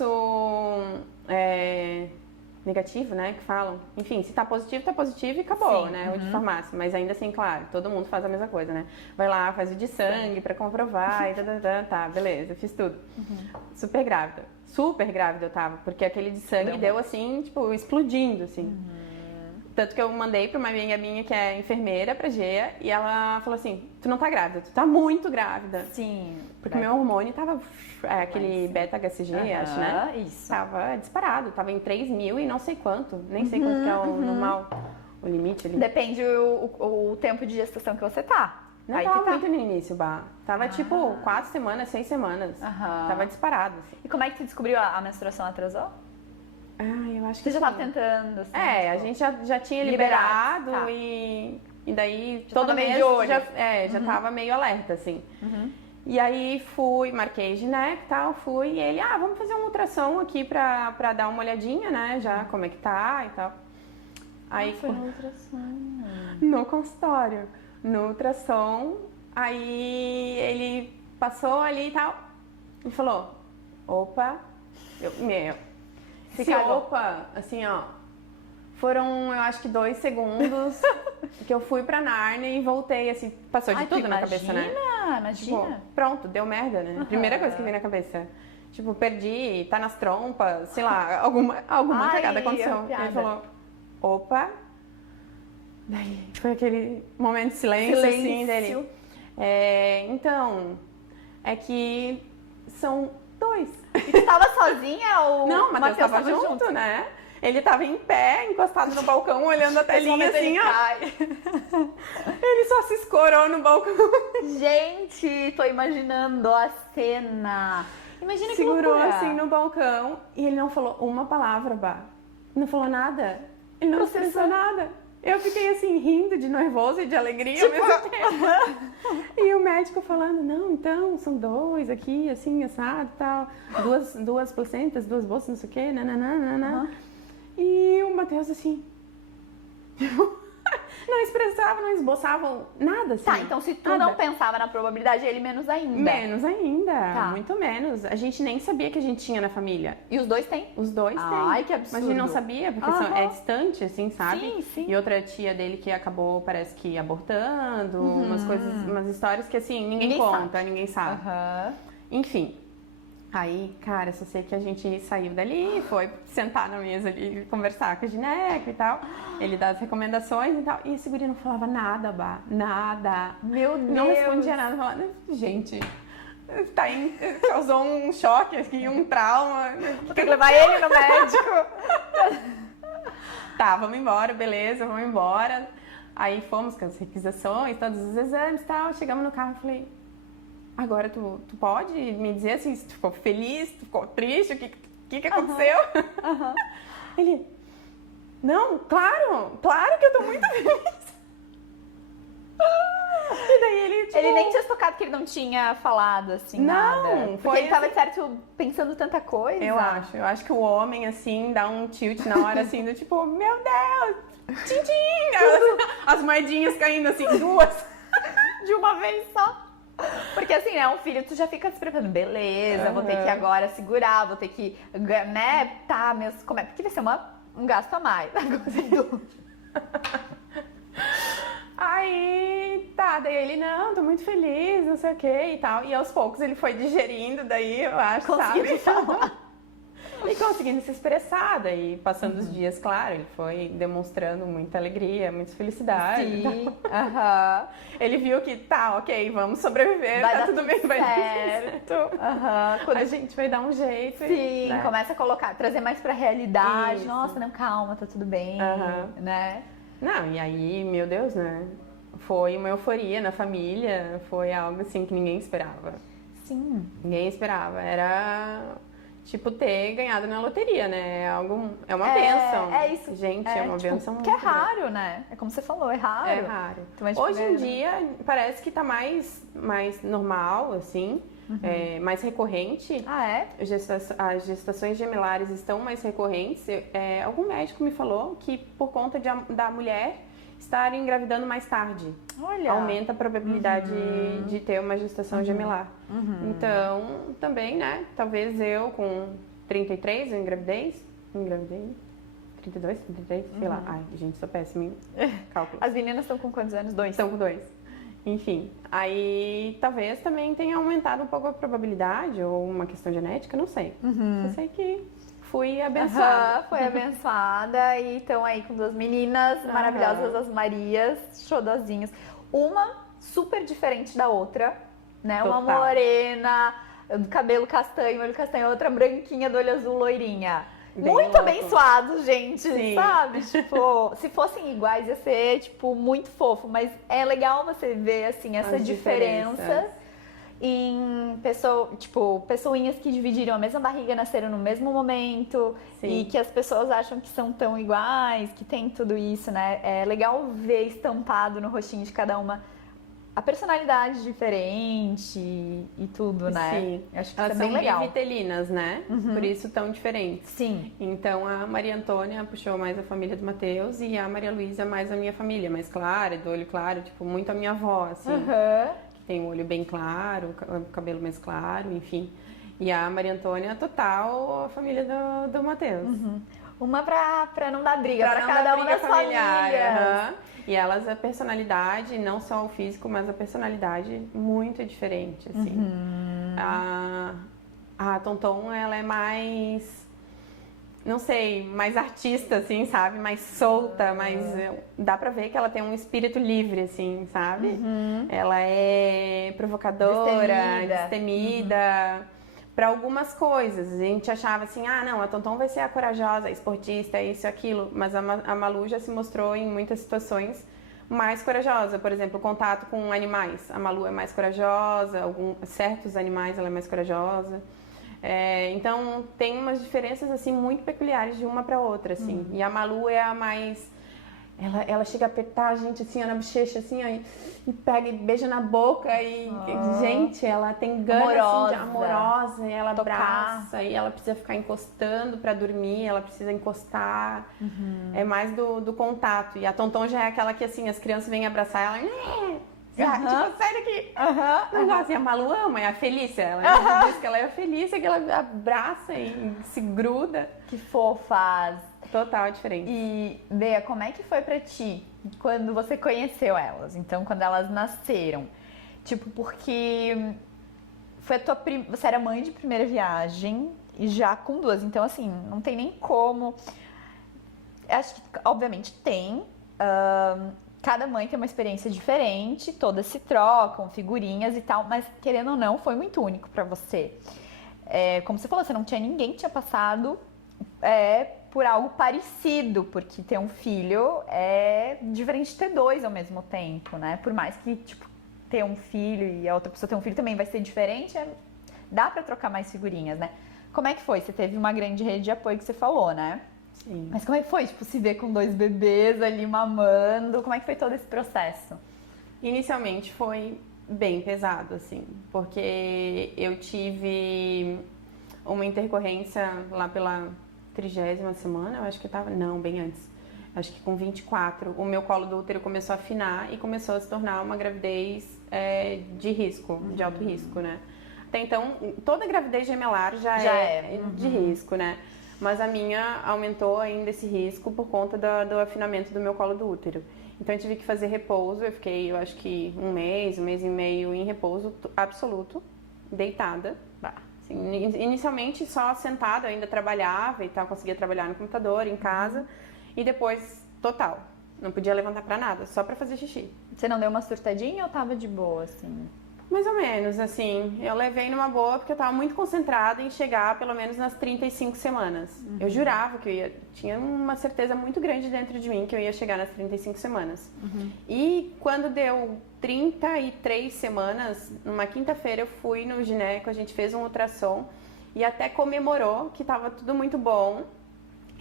negativo, né, que falam. Enfim, se tá positivo e acabou, né, o de farmácia. Mas ainda assim, claro, todo mundo faz a mesma coisa, né. Vai lá, faz o de sangue pra comprovar e tá, beleza, fiz tudo. Super grávida eu tava, porque aquele de sangue deu assim, tipo, explodindo, assim. Tanto que eu mandei pra uma amiga minha que é enfermeira pra Gea e ela falou assim, tu não tá grávida, tu tá muito grávida. Sim. Porque meu hormônio tava, aquele beta-HCG, acho, né? Isso. Tava disparado, tava em 3.000 e não sei quanto, nem sei quanto que é o normal, o limite ali. Depende o tempo de gestação que você tá. Não Aí tava que tá. muito no início, Bah. Tava tipo 4 semanas, 6 semanas. Aham. Tava disparado. Assim. E como é que tu descobriu a menstruação atrasou? Eu acho Você que já sim. tava tentando, assim? A tipo, gente já tinha liberado, liberado tá. e daí Já todo tava meio mês de olho. já tava meio alerta, assim. Uhum. E aí marquei gineco e tal, fui, e ele, vamos fazer uma ultrassom aqui pra dar uma olhadinha, né, já como é que tá e tal. Aí foi na ultrassom. no consultório, no ultrassom, aí ele passou ali e tal, e falou, opa, esse opa, assim, ó, foram, eu acho que 2 segundos que eu fui pra Nárnia e voltei, assim, passou de tudo na cabeça, né? Imagina. Tipo, pronto, deu merda, né? Primeira coisa que veio na cabeça. Tipo, perdi, tá nas trompas, sei lá, alguma cagada aconteceu. piada. Ele falou, opa. Daí foi aquele momento de silêncio. Assim, dele. Então, é que são 2. E tu tava sozinha ou Não, o o Matheus tava junto, né? Ele tava em pé, encostado no balcão, olhando a telinha assim, ó. Ele só se escorou no balcão. Gente, tô imaginando a cena. Imagina Segurou que loucura. assim no balcão e ele não falou uma palavra, Bah. Não falou nada. Ele não expressou nada. Eu fiquei assim, rindo de nervoso e de alegria ao mesmo tempo. E o médico falando, não, então, são 2 aqui, assim, assado e tal. Duas placentas, 2 bolsas, não sei o quê, nananana. E o Matheus assim, não expressava, não esboçava nada, assim. Tá, então se tu nada. não pensava na probabilidade, ele menos ainda. Menos ainda, Tá. muito menos. A gente nem sabia que a gente tinha na família. E os 2 têm? Os 2 têm. Ai, que absurdo. Mas a gente não sabia, porque é distante, assim, sabe? Sim, sim. E outra tia dele que acabou, parece que abortando, umas coisas, umas histórias que, assim, ninguém conta, ninguém sabe. Aham. Enfim. Aí, cara, só sei que a gente saiu dali e foi sentar na mesa ali, conversar com o gineco e tal. Ele dá as recomendações e tal. E esse guri não falava nada, Bah. Nada. Meu Deus. Não respondia nada. Falava, gente, causou um choque aqui, um trauma. Tem que levar ele no médico. Tá, vamos embora, beleza, vamos embora. Aí fomos com as requisições, todos os exames e tal. Chegamos no carro e falei, agora tu pode me dizer assim, se tu ficou feliz, tu ficou triste, o que aconteceu? Ele, não, claro que eu tô muito feliz. E daí ele, tipo... Ele nem tinha tocado que ele não tinha falado, assim, Não, nada. Porque foi ele tava, assim- certo, pensando tanta coisa. Eu acho que o homem, assim, dá um tilt na hora, assim, do tipo, meu Deus, tchim-tchim, as moedinhas caindo, assim, 2. De uma vez só. Porque assim, né, um filho, tu já fica se preparando. Beleza, vou ter que agora segurar, vou ter que, né, tá, como é? Porque vai ser um gasto a mais. Aí, tá, daí ele, não, tô muito feliz, não sei o que e tal. E aos poucos ele foi digerindo, daí eu acho, Conseguindo sabe? falar. E conseguindo se expressar, daí passando os dias, claro, ele foi demonstrando muita alegria, muita felicidade. e tal. Sim, aham. Ele viu que, tá, ok, vamos sobreviver, Vai tá dar tudo bem, vai dar certo. certo. Aham. Quando A gente vai dar um jeito. Sim, né? começa a colocar, trazer mais pra realidade. Isso. Nossa, não, calma, tá tudo bem, Aham. né? Não, e aí, meu Deus, né? Foi uma euforia na família, foi algo assim que ninguém esperava. Sim. Ninguém esperava. Era tipo ter ganhado na loteria, né? É uma bênção. É isso. Gente, é uma tipo, bênção que é muito grande. raro, né? É como você falou, é raro. É raro. Tu vai, tipo, Hoje em ver, dia parece que tá mais normal, assim, mais recorrente. Ah, é? As gestações gemelares estão mais recorrentes. Algum médico me falou que por conta da mulher estar engravidando mais tarde, Olha. aumenta a probabilidade de ter uma gestação gemelar. Então, também, né? Talvez eu com 33 eu engravidei. 32, 33, sei lá. Ai, gente, sou péssima em cálculo. As meninas estão com quantos anos? 2? Estão com 2. Enfim, aí talvez também tenha aumentado um pouco a probabilidade ou uma questão genética, não sei. Só sei que fui abençoada. Foi abençoada e estão aí com 2 meninas maravilhosas, as Marias, xodozinhos. Uma super diferente da outra, né? Total. Uma morena, cabelo castanho, olho castanho, outra branquinha do olho azul, loirinha. Bem muito louco. abençoados, gente, Sim. sabe? Tipo, se fossem iguais ia ser, tipo, muito fofo. Mas é legal você ver, assim, essa As diferença diferenças. em pessoinhas que dividiram a mesma barriga, nasceram no mesmo momento. Sim. E que as pessoas acham que são tão iguais, que tem tudo isso, né? É legal ver estampado no rostinho de cada uma a personalidade diferente e tudo, né? Sim. Acho que Elas isso é bem são legal. bivitelinas, né? Por isso tão diferentes. Sim. Então a Maria Antônia puxou mais a família do Matheus e a Maria Luísa mais a minha família, mais clara, do olho claro, tipo, muito a minha avó, assim. Aham. Que tem o olho bem claro, o cabelo mais claro, enfim. E a Maria Antônia, total, a família do Matheus. Uma pra não dar briga, pra não cada dar uma briga das familiar, famílias. aham. E elas, a personalidade, não só o físico, mas a personalidade muito diferente, assim. A Tonton, ela é mais, não sei, mais artista, assim, sabe? Mais solta, mais... Dá pra ver que ela tem um espírito livre, assim, sabe? Ela é provocadora, destemida. Para algumas coisas, a gente achava assim, ah, não, a Tonton vai ser a corajosa, a esportista, isso e aquilo, mas a Malu já se mostrou em muitas situações mais corajosa, por exemplo, o contato com animais, a Malu é mais corajosa, certos animais ela é mais corajosa, então tem umas diferenças assim muito peculiares de uma para outra, assim, e a Malu é a mais... Ela chega a apertar a gente assim, ó, na bochecha, assim, ó, e pega e beija na boca e... Gente, ela tem gana, assim, de amorosa, e ela abraça, e ela precisa ficar encostando pra dormir, ela precisa encostar. É mais do contato. E a Tonton já é aquela que, assim, as crianças vêm abraçar ela... Tipo, sai daqui! Não gosta. E a Malu ama, é a Felícia. Ela diz que ela é a Felícia, que ela abraça e se gruda. Que fofas! Total diferente. E, Bea, como é que foi pra ti quando você conheceu elas? Então, quando elas nasceram? Tipo, porque foi você era mãe de primeira viagem e já com 2. Então, assim, não tem nem como... Acho que, obviamente, tem. Cada mãe tem uma experiência diferente, todas se trocam, figurinhas e tal, mas, querendo ou não, foi muito único pra você. Como você falou, você não tinha ninguém que tinha passado... por algo parecido, porque ter um filho é diferente de ter 2 ao mesmo tempo, né? Por mais que, tipo, ter um filho e a outra pessoa ter um filho também vai ser diferente, dá pra trocar mais figurinhas, né? Como é que foi? Você teve uma grande rede de apoio que você falou, né? Sim. Mas como é que foi, tipo, se ver com 2 bebês ali mamando? Como é que foi todo esse processo? Inicialmente foi bem pesado, assim, porque eu tive uma intercorrência lá pela 30ª semana, eu acho que eu tava... Não, bem antes. Acho que com 24, o meu colo do útero começou a afinar e começou a se tornar uma gravidez de risco, de alto risco, né? Até então, toda gravidez gemelar já é de risco, né? Mas a minha aumentou ainda esse risco por conta do afinamento do meu colo do útero. Então eu tive que fazer repouso, eu fiquei, eu acho que um mês e meio em repouso absoluto, deitada. Inicialmente só sentada, eu ainda trabalhava e tal, conseguia trabalhar no computador, em casa, e depois total, não podia levantar pra nada, só pra fazer xixi. Você não deu uma surtadinha ou tava de boa, assim? Mais ou menos, assim, eu levei numa boa porque eu tava muito concentrada em chegar pelo menos nas 35 semanas. Eu jurava que eu ia, tinha uma certeza muito grande dentro de mim que eu ia chegar nas 35 semanas. E quando deu 33 semanas, numa quinta-feira eu fui no gineco, a gente fez um ultrassom e até comemorou que tava tudo muito bom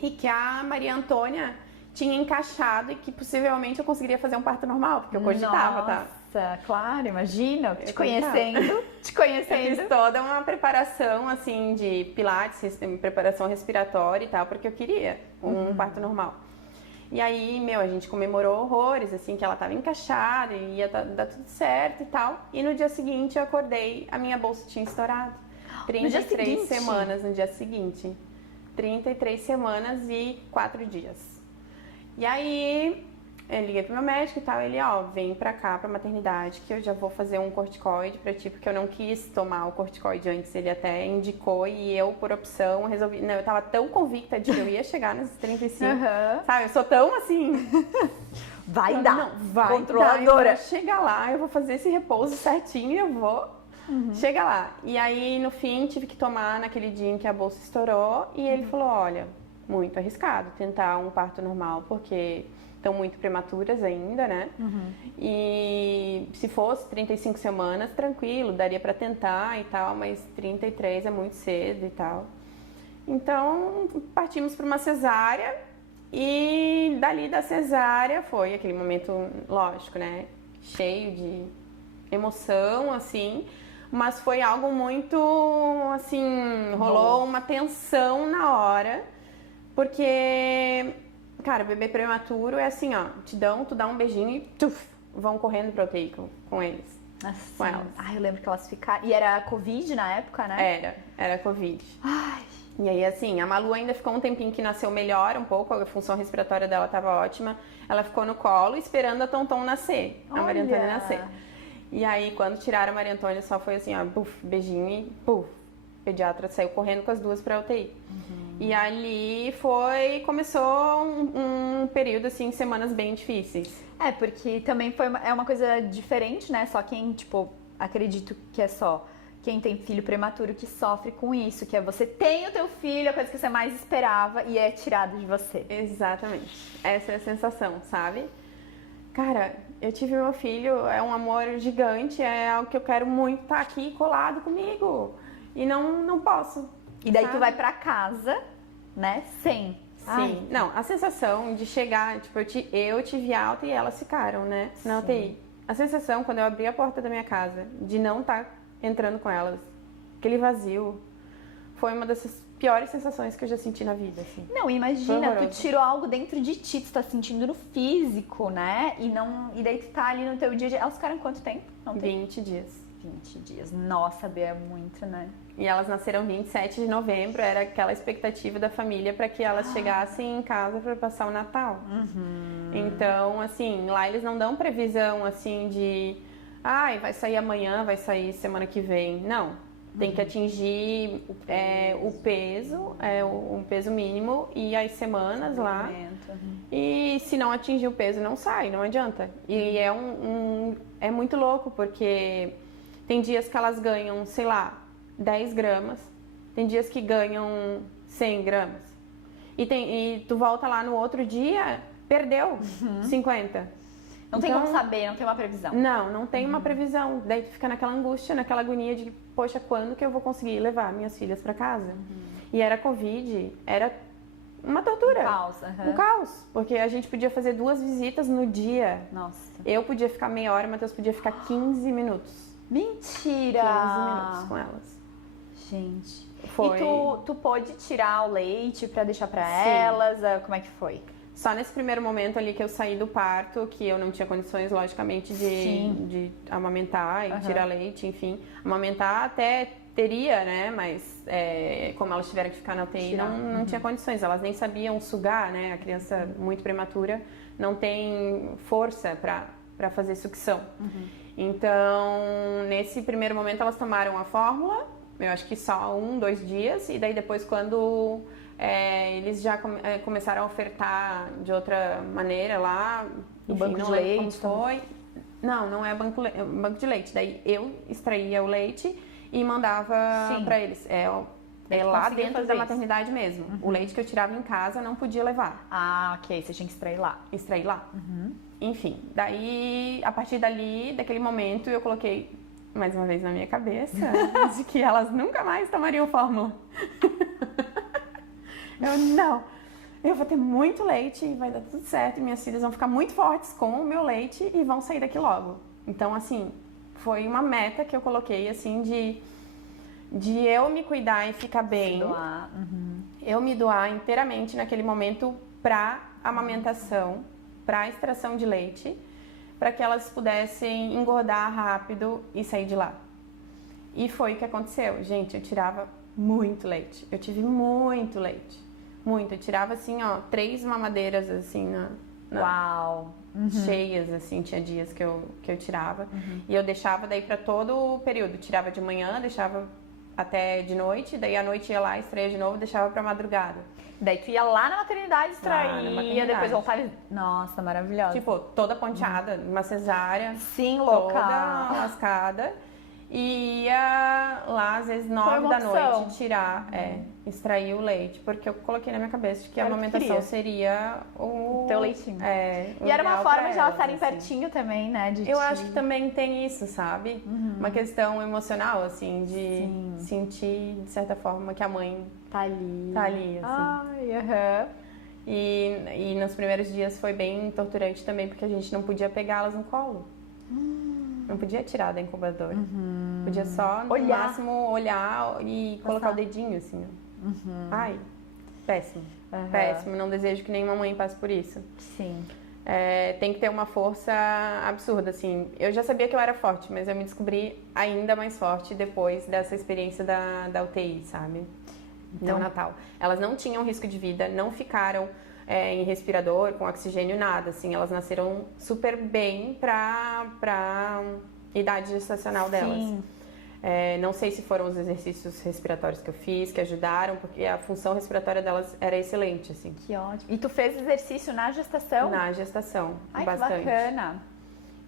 e que a Maria Antônia tinha encaixado e que possivelmente eu conseguiria fazer um parto normal, porque eu cogitava, tá? Nossa, claro, imagina, te conhecendo. Eu fiz toda uma preparação, assim, de pilates, preparação respiratória e tal, porque eu queria um parto normal. E aí, a gente comemorou horrores, assim, que ela tava encaixada e ia dar tudo certo e tal. E no dia seguinte eu acordei, a minha bolsa tinha estourado. 33 semanas no dia seguinte. 33 semanas e 4 dias. E aí, Eu liguei pro meu médico e tal, ele, vem pra cá, pra maternidade, que eu já vou fazer um corticoide pra ti, porque eu não quis tomar o corticoide antes, ele até indicou e eu, por opção, resolvi... Não, eu tava tão convicta de que eu ia chegar nesses 35, sabe? Eu sou tão assim... Vai dar. Não, vai Controladora. dar, eu vou chegar lá, eu vou fazer esse repouso certinho e eu vou chegar lá. E aí, no fim, tive que tomar naquele dia em que a bolsa estourou e ele falou, olha, muito arriscado tentar um parto normal, porque... estão muito prematuras ainda, né? E se fosse 35 semanas, tranquilo, daria pra tentar e tal, mas 33 é muito cedo e tal. Então, partimos para uma cesárea e dali da cesárea foi aquele momento, lógico, né? Cheio de emoção, assim, mas foi algo muito, assim, rolou uma tensão na hora, porque... Cara, bebê prematuro é assim, tu dá um beijinho e vão correndo pro UTI com eles. Assim. Com elas. Ai, eu lembro que elas ficaram... E era Covid na época, né? Era Covid. Ai. E aí, assim, a Malu ainda ficou um tempinho que nasceu melhor um pouco, a função respiratória dela tava ótima. Ela ficou no colo esperando a Tonton nascer, a Maria Antônia nascer. E aí, quando tiraram a Maria Antônia, só foi assim, beijinho e o pediatra saiu correndo com as duas pra UTI. E ali começou um período, assim, semanas bem difíceis. Porque também é uma coisa diferente, né? Só quem, acredito que é só quem tem filho prematuro que sofre com isso, que é você tem o teu filho, a coisa que você mais esperava e é tirado de você. Exatamente. Essa é a sensação, sabe? Cara, eu tive meu filho, é um amor gigante, é algo que eu quero muito estar aqui colado comigo. E não posso. E daí tu vai pra casa, né, sem. Sim. Não, a sensação de chegar, eu tive alta e elas ficaram, né, na UTI. A sensação, quando eu abri a porta da minha casa, de não estar entrando com elas, aquele vazio, foi uma dessas piores sensações que eu já senti na vida, assim. Não, imagina, tu tirou algo dentro de ti, tu tá sentindo no físico, né, e daí tu tá ali no teu dia a dia. Elas ficaram quanto tempo? 20 dias. 20 dias. Nossa, Bia, é muito, né? E elas nasceram 27 de novembro, era aquela expectativa da família para que elas chegassem em casa para passar o Natal. Então, assim, lá eles não dão previsão, assim, de... vai sair amanhã, vai sair semana que vem. Não. Tem que atingir o peso, um peso mínimo e as semanas lá. E se não atingir o peso, não sai, não adianta. E é muito louco, porque... Tem dias que elas ganham, sei lá, 10 gramas. Tem dias que ganham 100 gramas. E tu volta lá no outro dia, perdeu 50. Não tem como saber, não tem uma previsão. Não tem uma previsão. Daí tu fica naquela angústia, naquela agonia de, poxa, quando que eu vou conseguir levar minhas filhas pra casa? E era Covid, era uma tortura. Um caos. Porque a gente podia fazer 2 visitas no dia. Nossa. Eu podia ficar meia hora, o Matheus podia ficar 15 minutos. Mentira! 15 minutos com elas. Gente. Foi. E tu pôde tirar o leite pra deixar pra elas? Como é que foi? Só nesse primeiro momento ali que eu saí do parto, que eu não tinha condições, logicamente, de amamentar e tirar leite, enfim. Amamentar até teria, né? Mas como elas tiveram que ficar na UTI, não tinha condições. Elas nem sabiam sugar, né? A criança muito prematura não tem força pra fazer sucção. Então, nesse primeiro momento, elas tomaram a fórmula, eu acho que só 1-2 dias, e daí depois, quando eles já começaram a ofertar de outra maneira lá, o banco de leite foi. Não é banco de leite. Daí eu extraía o leite e mandava pra eles. É lá dentro da maternidade mesmo. O leite que eu tirava em casa não podia levar. Ah, ok. Você tinha que extrair lá. Extrair lá. Enfim, daí, a partir dali, daquele momento, eu coloquei mais uma vez na minha cabeça de que elas nunca mais tomariam fórmula. Eu vou ter muito leite e vai dar tudo certo. E minhas filhas vão ficar muito fortes com o meu leite e vão sair daqui logo. Então, assim, foi uma meta que eu coloquei, assim, de eu me cuidar e ficar bem. Doar. Eu me doar inteiramente naquele momento pra amamentação, para a extração de leite, para que elas pudessem engordar rápido e sair de lá. E foi o que aconteceu. Gente, eu tirava muito leite. Eu tive muito leite. Muito. Eu tirava, assim, 3 mamadeiras, assim, Uau! Cheias, assim, tinha dias que eu tirava. E eu deixava daí pra todo o período. Tirava de manhã, deixava até de noite, daí à noite ia lá, extraía de novo, deixava pra madrugada. Daí tu ia lá na maternidade, extraía, na maternidade. depois voltava e... Nossa, maravilhosa. Tipo, toda ponteada, uma cesárea. Sim, Toda louca. lascada. E ia lá, às vezes, 9 da noite, tirar, extrair o leite. Porque eu coloquei na minha cabeça de que a Era o que amamentação queria. seria o... Teu leitinho. o E era uma ideal forma pra de elas estarem assim. pertinho também, né? De Eu ti. acho que também tem isso, sabe? Uma questão emocional, assim, de sentir, de certa forma, que a mãe Tá ali. tá ali, assim. Ai, aham. E nos primeiros dias foi bem torturante também, porque a gente não podia pegá-las no colo. Não podia tirar da incubadora. Podia só, no Olhar. máximo, olhar e colocar o dedinho, assim. Ó. Ai, péssimo. Péssimo. Não desejo que nenhuma mãe passe por isso. Sim. Tem que ter uma força absurda, assim. Eu já sabia que eu era forte, mas eu me descobri ainda mais forte depois dessa experiência da UTI, sabe? Então- Neonatal. Elas não tinham risco de vida, não ficaram em respirador, com oxigênio, nada, assim. Elas nasceram super bem pra idade gestacional delas. Sim. Não sei se foram os exercícios respiratórios que eu fiz, que ajudaram, porque a função respiratória delas era excelente, assim. Que ótimo. E tu fez exercício na gestação? Na gestação, Ai, bastante. que bacana.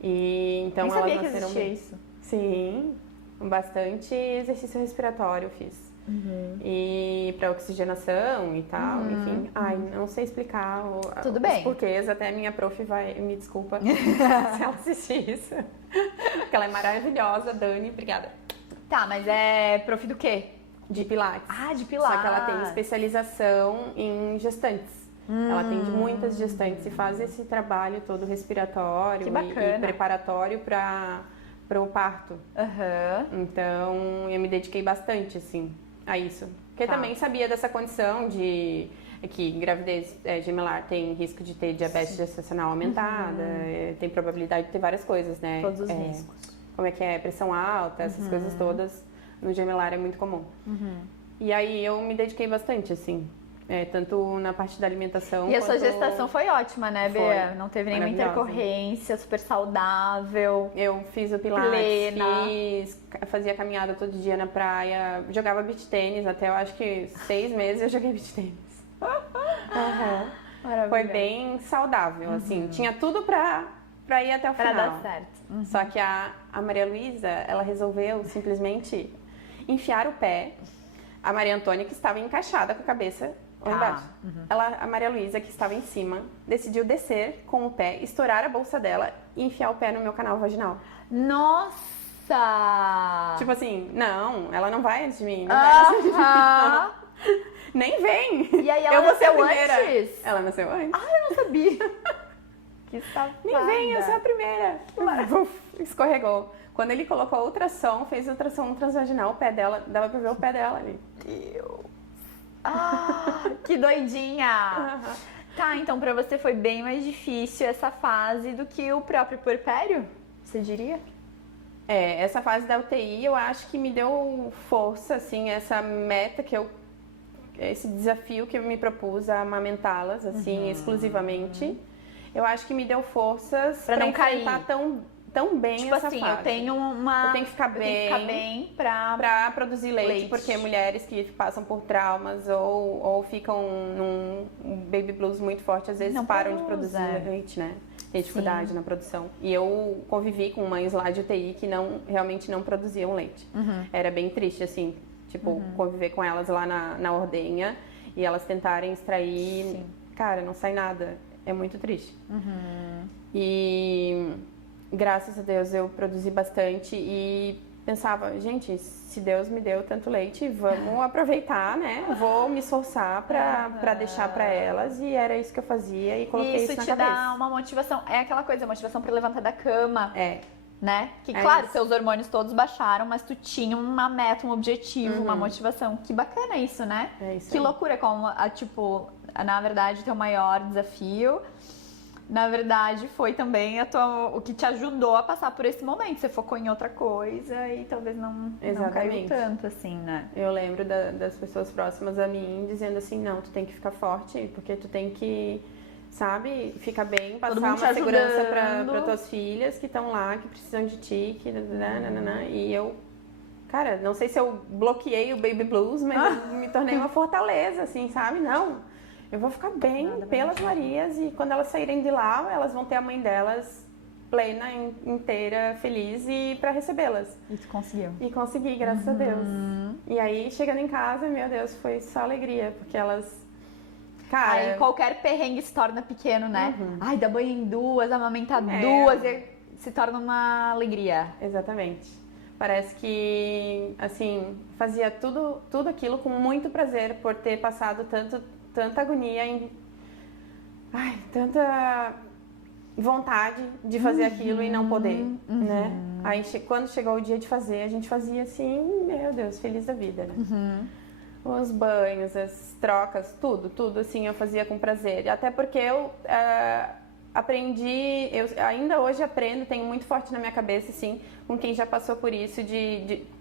E então Nem sabia elas que nasceram existia bem. isso. Sim, bastante exercício respiratório eu fiz. E para oxigenação e tal, enfim. Ai, não sei explicar Tudo os bem. porquês, até a minha prof vai, me desculpa se ela assistir isso. Porque ela é maravilhosa, Dani, obrigada. Tá, mas é prof do quê? De Pilates. Ah, de Pilates. Só que ela tem especialização em gestantes. Ela atende muitas gestantes e faz esse trabalho todo respiratório Que bacana. e preparatório para o parto. Aham. Então, eu me dediquei bastante, assim, a isso. Porque Tá. também sabia dessa condição de que gravidez gemelar tem risco de ter diabetes gestacional aumentada, tem probabilidade de ter várias coisas, né? Todos os riscos. Como é que é? Pressão alta, essas coisas todas no gemelar é muito comum. E aí eu me dediquei bastante, assim, tanto na parte da alimentação E a sua quanto- gestação foi ótima, né, Foi. Bea? Não teve nenhuma Maravilhosa. intercorrência, super saudável. Eu fiz o pilates, Plena. fazia caminhada todo dia na praia, jogava beach tênis, até eu acho que 6 meses eu joguei beach tênis. Maravilhoso. Foi bem saudável, assim, tinha tudo pra ir até o Pra final. dar certo. Só que a Maria Luísa, ela resolveu simplesmente enfiar o pé. A Maria Antônia, que estava encaixada com a cabeça lá embaixo. A Maria Luísa, que estava em cima, decidiu descer com o pé, estourar a bolsa dela e enfiar o pé no meu canal vaginal. Nossa! Tipo assim, não, ela não vai antes de mim, não vai antes de mim. Aham. Nem vem! E aí ela eu vou ser a nasceu primeira. antes? Ela nasceu antes. Eu não sabia. Que safada. Nem vem, eu sou a primeira. Uf, escorregou. Quando ele colocou ultrassom, fez ultrassom transvaginal, o pé dela, dava pra ver o pé dela ali. Que doidinha! Aham. Tá, então pra você foi bem mais difícil essa fase do que o próprio puerpério? Você diria? Essa fase da UTI eu acho que me deu força, assim, essa meta esse desafio que eu me propus a amamentá-las, assim, exclusivamente. Eu acho que me deu forças Pra não enfrentar tão bem Tipo essa assim, fase. eu tenho uma... Eu tenho que ficar bem pra... Pra produzir leite, Leite. porque mulheres que passam por traumas ou ficam num baby blues muito forte, às vezes Não param de produz, produzir leite, né? Tem dificuldade na produção. E eu convivi com mães lá de UTI que realmente não produziam leite. Era bem triste, assim, tipo, conviver com elas lá na ordenha e elas tentarem extrair. Sim. Cara, não sai nada. É muito triste. E graças a Deus eu produzi bastante e pensava, gente, se Deus me deu tanto leite, vamos aproveitar, né? Vou me esforçar pra deixar pra elas, e era isso que eu fazia e coloquei E isso isso na te cabeça. dá uma motivação, é aquela coisa, motivação pra levantar da cama, né? Que É claro, isso. seus hormônios todos baixaram, mas tu tinha uma meta, um objetivo, uma motivação. Que bacana isso, né? É isso Que aí. loucura, como, na verdade, teu maior desafio, na verdade, foi também o que te ajudou a passar por esse momento. Você focou em outra coisa e talvez não caiu Exatamente. tanto, assim, né? Eu lembro das pessoas próximas a mim dizendo assim, não, tu tem que ficar forte, porque tu tem que sabe? Fica bem, passar mundo uma te segurança ajudando. para tuas filhas que estão lá, que precisam de ti, que nananana. E eu, cara, não sei se eu bloqueei o baby blues, mas eu me tornei uma fortaleza, assim, sabe? Não, eu vou ficar bem pelas Marias e quando elas saírem de lá, elas vão ter a mãe delas plena, inteira, feliz e para recebê-las. E tu conseguiu. E consegui, graças a Deus. E aí, chegando em casa, meu Deus, foi só alegria, porque elas... Cara... Aí qualquer perrengue se torna pequeno, né? Ai, dá banho em duas, amamentar É. duas, e se torna uma alegria. Exatamente. Parece que, assim, fazia tudo aquilo com muito prazer por ter passado tanta agonia, ai, tanta vontade de fazer aquilo e não poder, né? Aí, quando chegou o dia de fazer, a gente fazia assim, meu Deus, feliz da vida, né? Os banhos, as trocas, tudo, assim, eu fazia com prazer. Até porque eu aprendi, eu ainda hoje aprendo, tenho muito forte na minha cabeça, assim, com quem já passou por isso,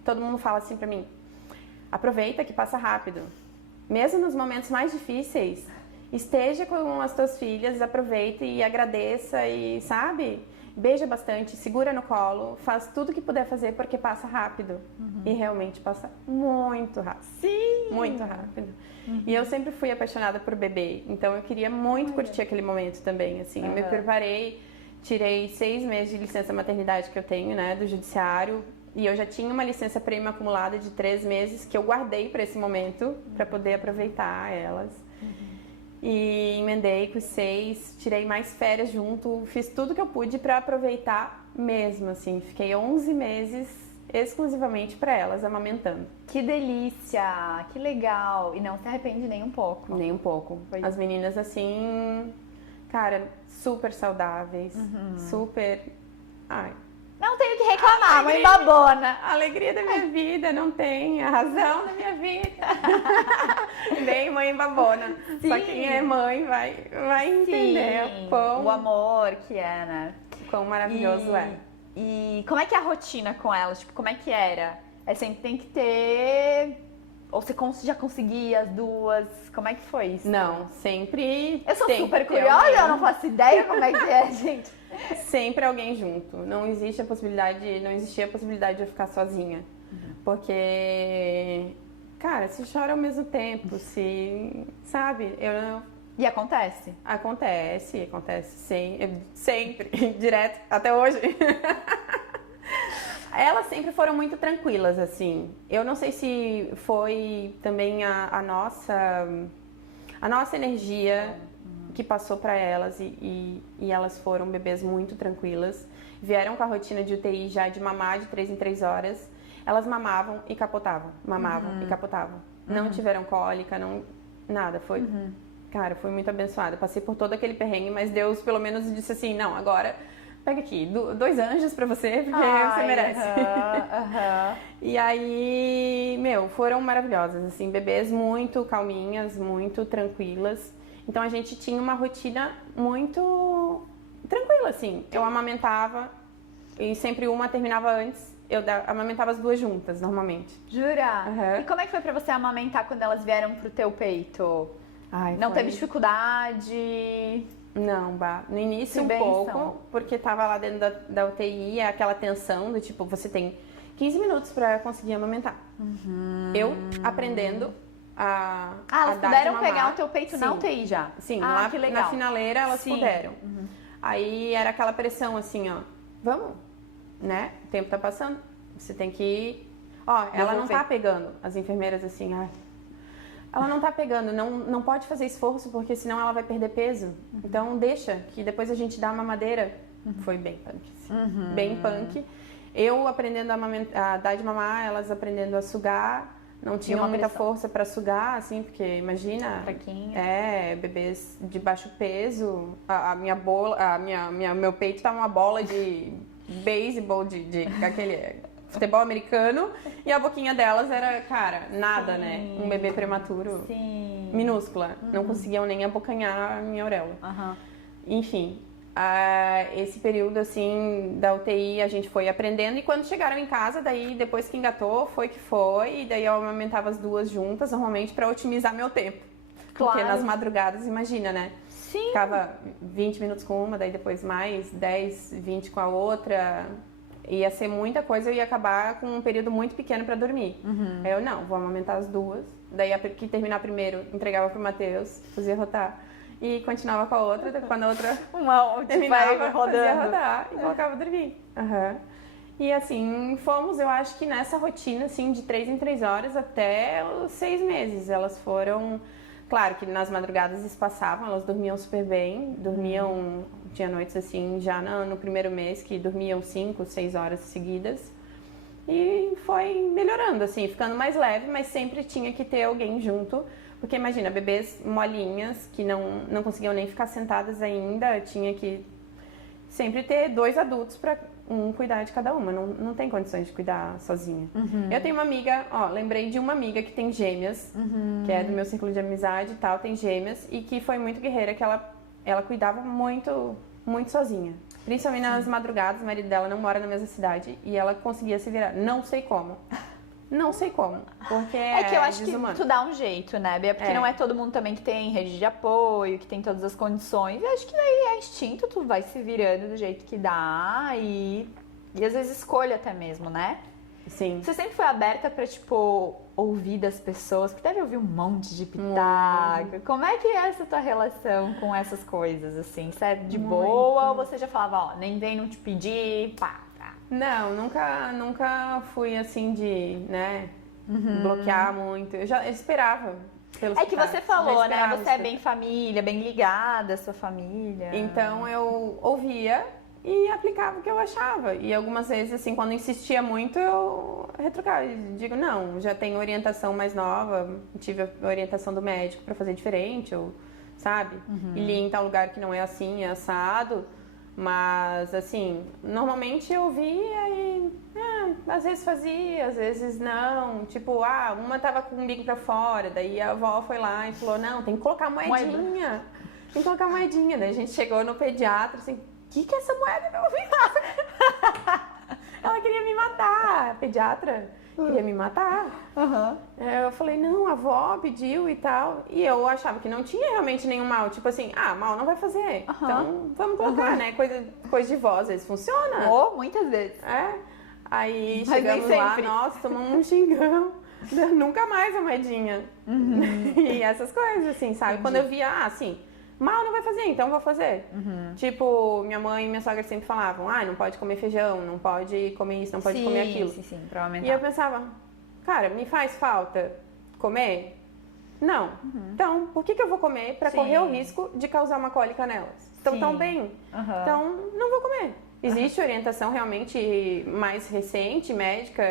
todo mundo fala assim pra mim, aproveita que passa rápido. Mesmo nos momentos mais difíceis, esteja com as tuas filhas, aproveita e agradeça e, sabe, beija bastante, segura no colo, faz tudo que puder fazer porque passa rápido. E realmente passa muito rápido. Sim! Muito rápido. E eu sempre fui apaixonada por bebê, então eu queria muito curtir aquele momento também, assim. Eu me preparei, tirei 6 meses de licença maternidade que eu tenho, né, do judiciário. E eu já tinha uma licença prêmio acumulada de 3 meses que eu guardei para esse momento, para poder aproveitar elas. E emendei com os 6, tirei mais férias junto, fiz tudo que eu pude para aproveitar mesmo, assim. Fiquei 11 meses exclusivamente para elas, amamentando. Que delícia! Que legal! E não se arrepende nem um pouco. Nem um pouco. As meninas, assim, cara, super saudáveis, super... Ai... Não tenho o que reclamar, mãe babona. A alegria da minha vida, não tem. A razão da minha vida. Bem mãe babona. Sim. Só quem é mãe vai entender o amor que é, né? Quão maravilhoso é. E como é que é a rotina com elas? Tipo, como é que era? É sempre tem que ter... Ou você já conseguia as duas? Como é que foi isso? Não, sempre Eu sou tem super que ter curiosa, alguém. eu não faço ideia como é que é, gente. Sempre alguém junto. Não existia a possibilidade de eu ficar sozinha. Porque, cara, se chora ao mesmo tempo, se, sabe, E acontece? Acontece sempre, direto, até hoje. Elas sempre foram muito tranquilas, assim. Eu não sei se foi também a nossa energia que passou para elas e elas foram bebês muito tranquilas. Vieram com a rotina de UTI já de mamar de 3 em 3 horas. Elas mamavam e capotavam, mamavam e capotavam. Não tiveram cólica, nada. Foi, cara, foi muito abençoada. Passei por todo aquele perrengue, mas Deus pelo menos disse assim, não, agora pega aqui, 2 anjos pra você, porque você merece. E aí, foram maravilhosas, assim, bebês muito calminhas, muito tranquilas. Então a gente tinha uma rotina muito tranquila, assim. Eu amamentava e sempre uma terminava antes. Eu amamentava as 2 juntas, normalmente. Jura? Uhum. E como é que foi pra você amamentar quando elas vieram pro teu peito? Ai, não foi... teve dificuldade? Não, no início Que um bênção. pouco, porque tava lá dentro da UTI, aquela tensão do tipo, você tem 15 minutos pra conseguir amamentar. Eu aprendendo elas dar de puderam mamar. pegar o teu peito na Sim. UTI já? Sim, que legal. na finaleira elas Sim. puderam. Aí era aquela pressão assim, ó, vamos, né? O tempo tá passando, você tem que ir. Ó, ela não tá pegando, as enfermeiras assim, ai. Ela não tá pegando, não pode fazer esforço porque senão ela vai perder peso. Então deixa, que depois a gente dá uma mamadeira. Foi bem punk, assim. Bem punk. Eu aprendendo a dar de mamar, elas aprendendo a sugar. Não tinha muita força para sugar, assim, porque imagina, bebês de baixo peso, meu peito tá uma bola de beisebol, de aquele futebol americano, e a boquinha delas era, cara, nada, né? Um bebê prematuro, minúscula, não conseguiam nem abocanhar a minha auréola. Enfim, esse período, assim, da UTI a gente foi aprendendo, e quando chegaram em casa, daí depois que engatou, foi, e daí eu amamentava as 2 juntas, normalmente, para otimizar meu tempo. Claro. Porque nas madrugadas, imagina, né? Sim. Ficava 20 minutos com uma, daí depois mais 10, 20 com a outra. Ia ser muita coisa, eu ia acabar com um período muito pequeno pra dormir. Aí eu, não, vou amamentar as duas. Daí, que terminar primeiro, entregava pro Matheus, fazia rotar. E continuava com a outra, quando a outra terminava, fazia rodar e colocava dormir. E assim, fomos, eu acho que nessa rotina, assim, de 3 em 3 horas até os 6 meses. Elas foram, claro que nas madrugadas espaçavam, elas dormiam super bem, tinha noites assim, já no primeiro mês, que dormiam 5, 6 horas seguidas. E foi melhorando, assim, ficando mais leve, mas sempre tinha que ter alguém junto. Porque imagina, bebês molinhas, que não conseguiam nem ficar sentadas ainda, tinha que sempre ter 2 adultos para cuidar de cada uma. Não tem condições de cuidar sozinha. Eu tenho uma amiga, lembrei de uma amiga que tem gêmeas, que é do meu círculo de amizade e tal, tem gêmeas, e que foi muito guerreira, que ela cuidava muito, muito sozinha. Principalmente nas madrugadas, o marido dela não mora na mesma cidade, e ela conseguia se virar. Não sei como. Não sei como, porque é que eu acho desumano. que tu dá um jeito, né, Bia? Porque não é todo mundo também que tem rede de apoio, que tem todas as condições. Eu acho que daí é instinto, tu vai se virando do jeito que dá e às vezes escolha até mesmo, né? Sim. Você sempre foi aberta pra, tipo, ouvir das pessoas, porque deve ouvir um monte de pitaco. Como é que é essa tua relação com essas coisas, assim? Você é de boa ou você já falava, nem vem, não te pedir, pá? Não, nunca fui assim de, né, bloquear muito. Eu esperava pelos É que você falou, né? Você é isso. bem família, bem ligada à sua família. Então eu ouvia e aplicava o que eu achava. E algumas vezes, assim, quando insistia muito, eu retrucava. Digo, não, já tenho orientação mais nova, tive a orientação do médico para fazer diferente, ou, sabe? E li em tal lugar que não é assim, é assado. Mas, assim, normalmente eu via e às vezes fazia, às vezes não. Tipo, uma tava com o bico pra fora, daí a avó foi lá e falou, não, tem que colocar moedinha. Tem que colocar moedinha. Daí a gente chegou no pediatra, assim, o que é essa moeda, meu filho? Ela queria me matar, a pediatra queria me matar. Eu falei, não, a avó pediu e tal. E eu achava que não tinha realmente nenhum mal. Tipo assim, mal não vai fazer. Então, vamos colocar, né? Coisa de vó, às vezes funciona. Ou muitas vezes. Aí chegamos lá, nossa, tomamos um xingão. Nunca mais a moedinha. E essas coisas, assim, sabe? Entendi. Quando eu via, assim, mal não vai fazer, então vou fazer. Tipo, minha mãe e minha sogra sempre falavam, não pode comer feijão, não pode comer isso, não pode comer aquilo. Sim, provavelmente. E eu pensava, cara, me faz falta comer? Não. Então, por que eu vou comer pra correr o risco de causar uma cólica nelas? Estão tão bem. Então, não vou comer. Existe orientação realmente mais recente, médica,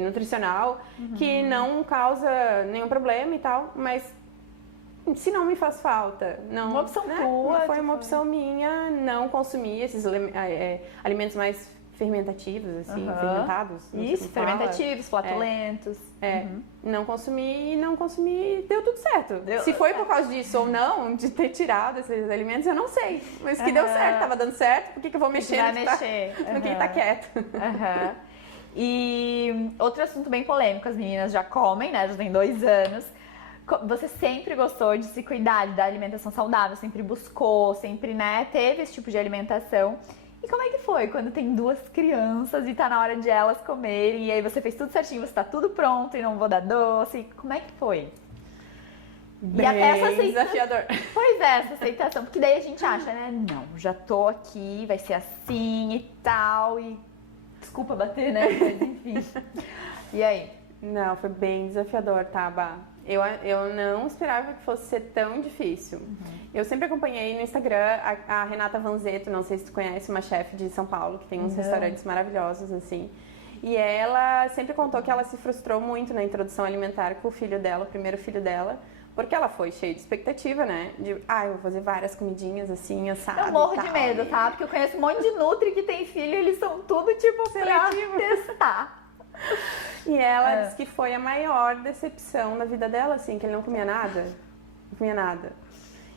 nutricional, que não causa nenhum problema e tal, mas se não me faz falta, não, uma opção né? tua, Foi uma opção minha não consumir esses alimentos mais fermentativos, assim, fermentados. não sei Isso, como fala. fermentativos, flatulentos. Não consumi, deu tudo certo. Se foi por causa disso ou não, de ter tirado esses alimentos, eu não sei. Mas que deu certo, tava dando certo, por que eu vou mexer no que tá quieto? E outro assunto bem polêmico, as meninas já comem, né? Já tem 2 anos. Você sempre gostou de se cuidar, da alimentação saudável, sempre buscou, sempre, né, teve esse tipo de alimentação. E como é que foi quando tem 2 crianças e tá na hora de elas comerem, e aí você fez tudo certinho, você tá tudo pronto e não vou dar doce? Como é que foi? Bem e até essa aceitação. desafiador. Pois é, essa aceitação, porque daí a gente acha, né, não, já tô aqui, vai ser assim e tal, e desculpa bater, né, mas enfim. E aí? Não, foi bem desafiador, tá, Bá? Eu não esperava que fosse ser tão difícil. Eu sempre acompanhei no Instagram a Renata Vanzetto, não sei se tu conhece, uma chefe de São Paulo, que tem uns restaurantes maravilhosos, assim. E ela sempre contou que ela se frustrou muito na introdução alimentar com o filho dela, o primeiro filho dela, porque ela foi cheia de expectativa, né? De, eu vou fazer várias comidinhas assim, assado. Eu morro de medo, tá? Porque eu conheço um monte de nutri que tem filho e eles são tudo tipo Seletivo. pra testar. E ela disse que foi a maior decepção da vida dela, assim, que ele não comia nada. Não comia nada.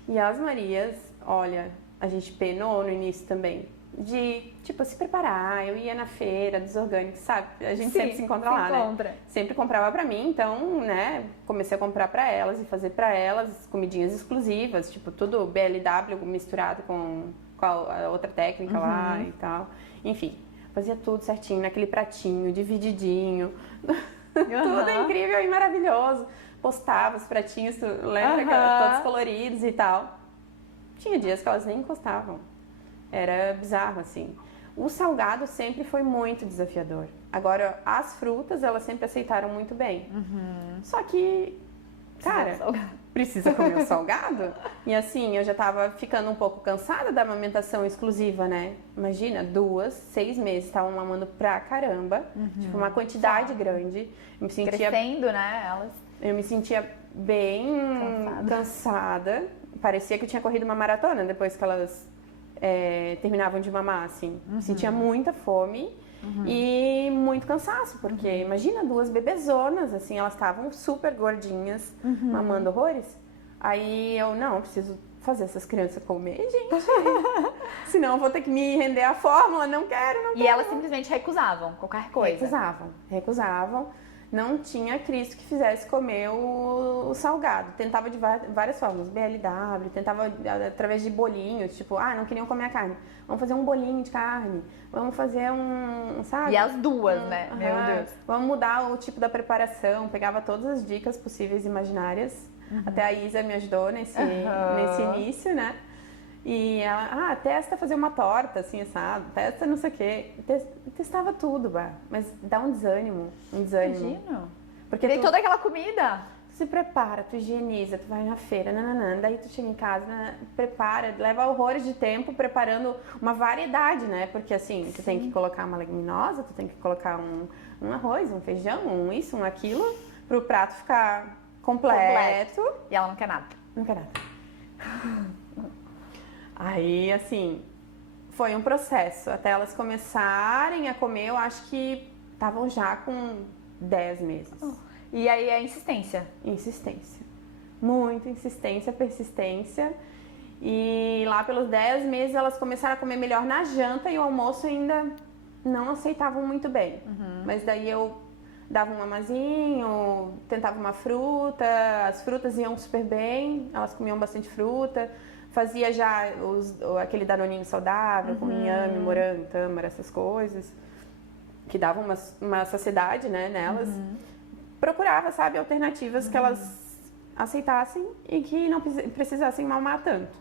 E as Marias, olha, a gente penou no início também. de, tipo, se preparar. Eu ia na feira dos orgânicos, sabe? A gente Sim, sempre se encontra lá, né? Sempre comprava pra mim, então, né, comecei a comprar pra elas e fazer pra elas comidinhas exclusivas, tipo, tudo BLW misturado com a outra técnica lá e tal. Enfim, fazia tudo certinho, naquele pratinho, divididinho. Tudo incrível e maravilhoso. Postava os pratinhos, tu lembra? Todos coloridos e tal. Tinha dias que elas nem encostavam. Era bizarro, assim. O salgado sempre foi muito desafiador. Agora, as frutas, elas sempre aceitaram muito bem. Só que, cara, precisa comer o salgado? E assim, eu já tava ficando um pouco cansada da amamentação exclusiva, né? Imagina, 6 meses, estavam mamando pra caramba. Tipo, uma quantidade grande. Eu me sentia... Crescendo, né, elas. Eu me sentia bem cansada. Parecia que eu tinha corrido uma maratona depois que elas terminavam de mamar, assim. Sentia muita fome e muito cansaço, porque imagina 2 bebezonas, assim, elas estavam super gordinhas, mamando horrores. Aí eu, não, preciso fazer essas crianças comer, gente. Senão eu vou ter que me render à fórmula, não quero. E elas simplesmente recusavam qualquer coisa. Recusavam. Não tinha Cristo que fizesse comer o salgado. Tentava de várias formas, BLW, tentava através de bolinhos, tipo, não queriam comer a carne. Vamos fazer um bolinho de carne, vamos fazer sabe? E as duas, né? Meu Deus. Vamos mudar o tipo da preparação, pegava todas as dicas possíveis e imaginárias. Até a Isa me ajudou nesse início, né? E ela, testa fazer uma torta, assim, sabe? Testa não sei o quê. Testava tudo, mas dá um desânimo. Imagino. Porque tem toda aquela comida. Tu se prepara, tu higieniza, tu vai na feira, daí tu chega em casa, prepara, leva horrores de tempo preparando uma variedade, né? Porque assim, tu tem que colocar uma leguminosa, tu tem que colocar um arroz, um feijão, um isso, um aquilo, pro prato ficar completo. E ela não quer nada. Não quer nada. Aí, assim, foi um processo. Até elas começarem a comer, eu acho que estavam já com 10 meses. E aí a insistência? Insistência. Muita insistência, persistência. E lá pelos 10 meses elas começaram a comer melhor na janta e o almoço ainda não aceitavam muito bem. Mas daí eu dava um mamazinho, tentava uma fruta, as frutas iam super bem, elas comiam bastante fruta. Fazia já aquele danoninho saudável, com inhame, morango, tâmara, essas coisas, que davam uma saciedade, né, nelas. Procurava, sabe, alternativas que elas aceitassem e que não precisassem mamar tanto.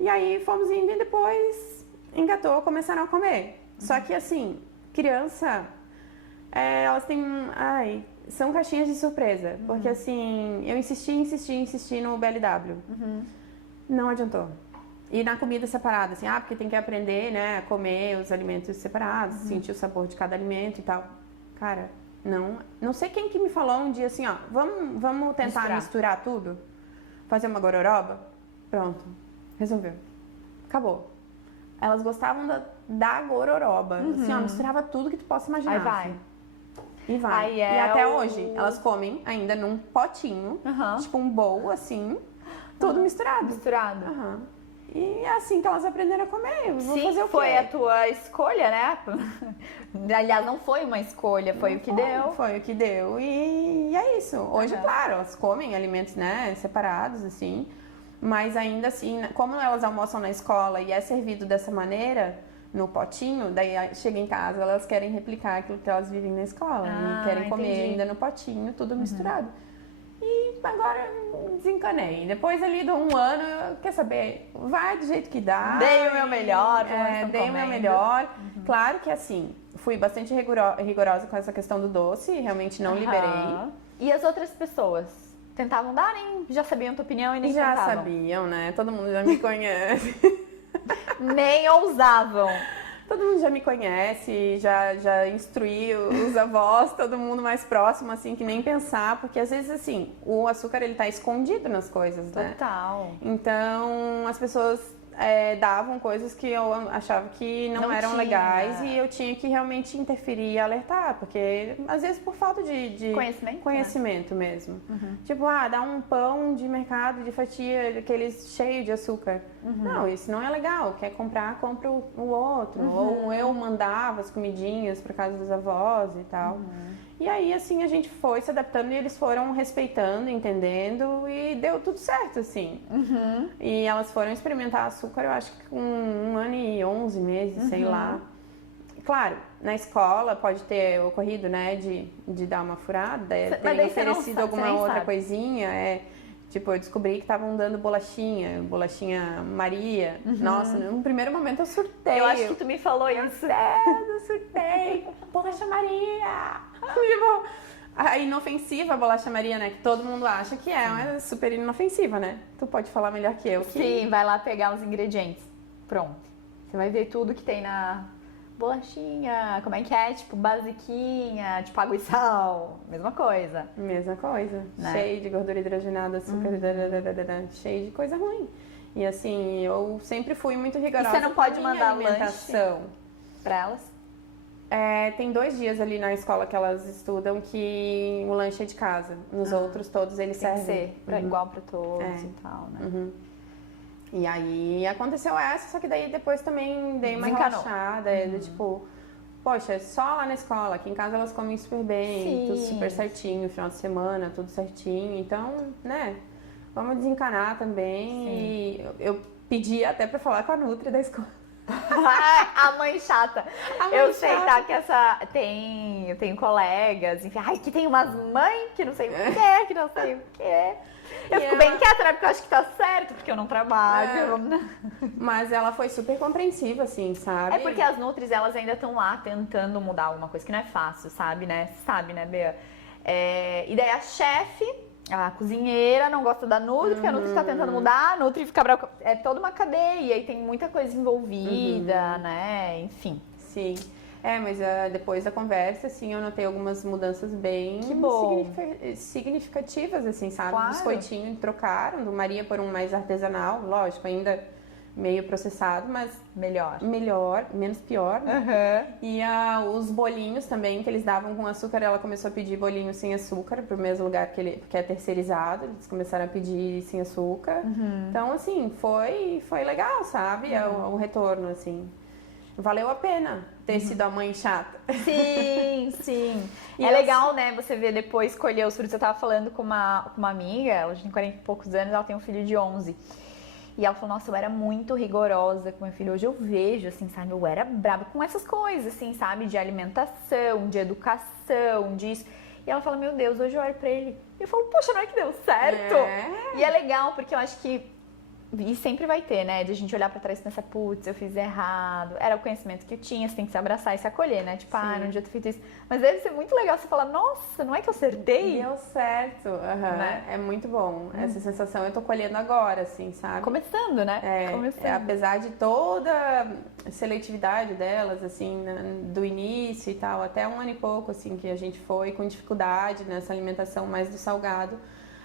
E aí fomos indo e depois engatou, começaram a comer. Só que assim, criança, elas têm, são caixinhas de surpresa. Porque assim, eu insisti no BLW. Não adiantou. E na comida separada, assim, porque tem que aprender, né, a comer os alimentos separados, sentir o sabor de cada alimento e tal. Cara, não sei quem que me falou um dia assim, vamos tentar misturar tudo? Fazer uma gororoba? Pronto, resolveu. Acabou. Elas gostavam da gororoba, assim, misturava tudo que tu possa imaginar. Aí vai. Assim. E vai. E até hoje, elas comem ainda num potinho, tipo um bowl, assim, tudo misturado. E é assim que elas aprenderam a comer. Vou fazer o quê? Foi a tua escolha, né? Aliás, não foi uma escolha, foi o que deu. Foi o que deu e é isso. Hoje, claro, elas comem alimentos, né, separados, assim. Mas ainda assim, como elas almoçam na escola e é servido dessa maneira, no potinho, daí chega em casa, elas querem replicar aquilo que elas vivem na escola. E querem comer ainda no potinho, tudo misturado. E agora desencanei. Depois ali de um ano, quer saber, vai do jeito que dá. Dei o meu melhor. Dei o meu melhor. Claro que assim, fui bastante rigorosa com essa questão do doce, realmente não liberei. E as outras pessoas? Tentavam dar, nem já sabiam a tua opinião e nem já tentavam? Sabiam, né? Todo mundo já me conhece. Nem ousavam. Todo mundo já me conhece, já instruí os avós, todo mundo mais próximo, assim, que nem pensar, porque às vezes, assim, o açúcar, ele tá escondido nas coisas, né? Total. Então, as pessoas davam coisas que eu achava que não eram tinha. legais e eu tinha que realmente interferir e alertar, porque às vezes por falta de conhecimento mesmo. Tipo, dá um pão de mercado de fatia, aqueles cheio de açúcar. Não, isso não é legal. Quer comprar, compra o outro. Ou eu mandava as comidinhas para casa dos avós e tal. E aí, assim, a gente foi se adaptando e eles foram respeitando, entendendo e deu tudo certo, assim. E elas foram experimentar açúcar, eu acho que com 1 ano e 11 meses, sei lá. Claro, na escola pode ter ocorrido, né, de dar uma furada, ter oferecido alguma outra coisinha, tipo, eu descobri que estavam dando bolachinha Maria. Nossa, no primeiro momento eu surtei. Eu acho que tu me falou isso. Eu surtei. Bolacha Maria! Tipo, a inofensiva bolacha Maria, né? Que todo mundo acha que é super inofensiva, né? Tu pode falar melhor que eu. Sim, vai lá pegar os ingredientes. Pronto. Você vai ver tudo que tem na bolachinha, como é que é? Tipo, basiquinha, tipo água e sal. Mesma coisa. Mesma coisa. Né? Cheio de gordura hidrogenada, açúcar, cheio de coisa ruim. E assim, eu sempre fui muito rigorosa. E você não pode com a minha mandar alimentação pra elas? Tem 2 dias ali na escola que elas estudam que o lanche é de casa. Nos outros todos eles servem. Tem que ser igual pra todos e tal, né? E aí aconteceu essa, só que daí depois também dei uma relaxada, tipo, poxa, só lá na escola, aqui em casa elas comem super bem, tudo super certinho, final de semana, tudo certinho, então, né, vamos desencanar também. E eu pedi até pra falar com a Nutri da escola. A mãe chata. Eu sei, tá, que eu tenho colegas, enfim, que tem umas mães que não sei o que não sei o que. Eu fico bem quieta, né? Porque eu acho que tá certo, porque eu não trabalho. Mas ela foi super compreensiva, assim, sabe? É porque as Nutris, elas ainda estão lá tentando mudar alguma coisa que não é fácil, sabe, né? Sabe, né, Bea? E daí a chefe, a cozinheira, não gosta da Nutri, porque a Nutri tá tentando mudar, a Nutri fica brava. É toda uma cadeia e tem muita coisa envolvida, né? Enfim. Sim. Mas depois da conversa, assim, eu notei algumas mudanças bem significativas, assim, sabe? Claro. O biscoitinho trocaram do Maria por um mais artesanal, lógico, ainda meio processado, mas melhor, menos pior, né? E os bolinhos também, que eles davam com açúcar, ela começou a pedir bolinho sem açúcar, pro mesmo lugar que é terceirizado, eles começaram a pedir sem açúcar. Então, assim, foi legal, sabe? O retorno, assim. Valeu a pena ter sido a mãe chata. Sim, sim. E legal, né, você ver depois escolher os frutos. Eu tava falando com uma amiga, ela já tem 40 e poucos anos, ela tem um filho de 11. E ela falou, nossa, eu era muito rigorosa com meu filho. Hoje eu vejo, assim, sabe, eu era brava com essas coisas, assim, sabe, de alimentação, de educação, disso. E ela fala, meu Deus, hoje eu olho pra ele e eu falo, poxa, não é que deu certo? E é legal, porque eu acho que e sempre vai ter, né? De a gente olhar pra trás e pensar, putz, eu fiz errado. Era o conhecimento que eu tinha, você tem que se abraçar e se acolher, né? Tipo, não devia ter feito isso. Mas deve ser muito legal você falar, nossa, não é que eu acertei? Deu certo, né? É muito bom. Essa sensação eu tô colhendo agora, assim, sabe? Começando, né? Apesar de toda a seletividade delas, assim, do início e tal, até 1 ano e pouco, assim, que a gente foi com dificuldade nessa alimentação mais do salgado.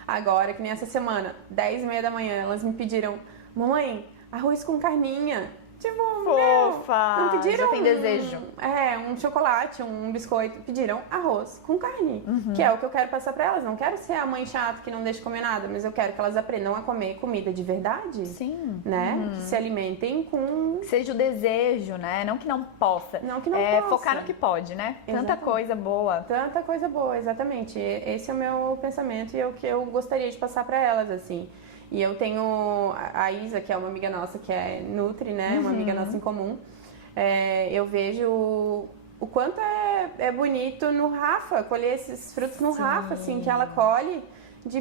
Agora, que nem essa semana, 10h30 da manhã, elas me pediram, mamãe, arroz com carninha. Tipo, fofa! Não pediram. Já tem desejo. Um chocolate, um biscoito. Pediram arroz com carne, que é o que eu quero passar pra elas. Não quero ser a mãe chata que não deixa comer nada, mas eu quero que elas aprendam a comer comida de verdade. Sim. Né? Que se alimentem com... Que seja o desejo, né? Não que não possa. Não que não possa. Focar no que pode, né? Exatamente. Tanta coisa boa. Tanta coisa boa, exatamente. Esse é o meu pensamento e é o que eu gostaria de passar pra elas, assim. E eu tenho a Isa, que é uma amiga nossa, que é Nutri, né? Uma amiga nossa em comum. Eu vejo o quanto é bonito no Rafa, colher esses frutos no Rafa, assim, que ela colhe.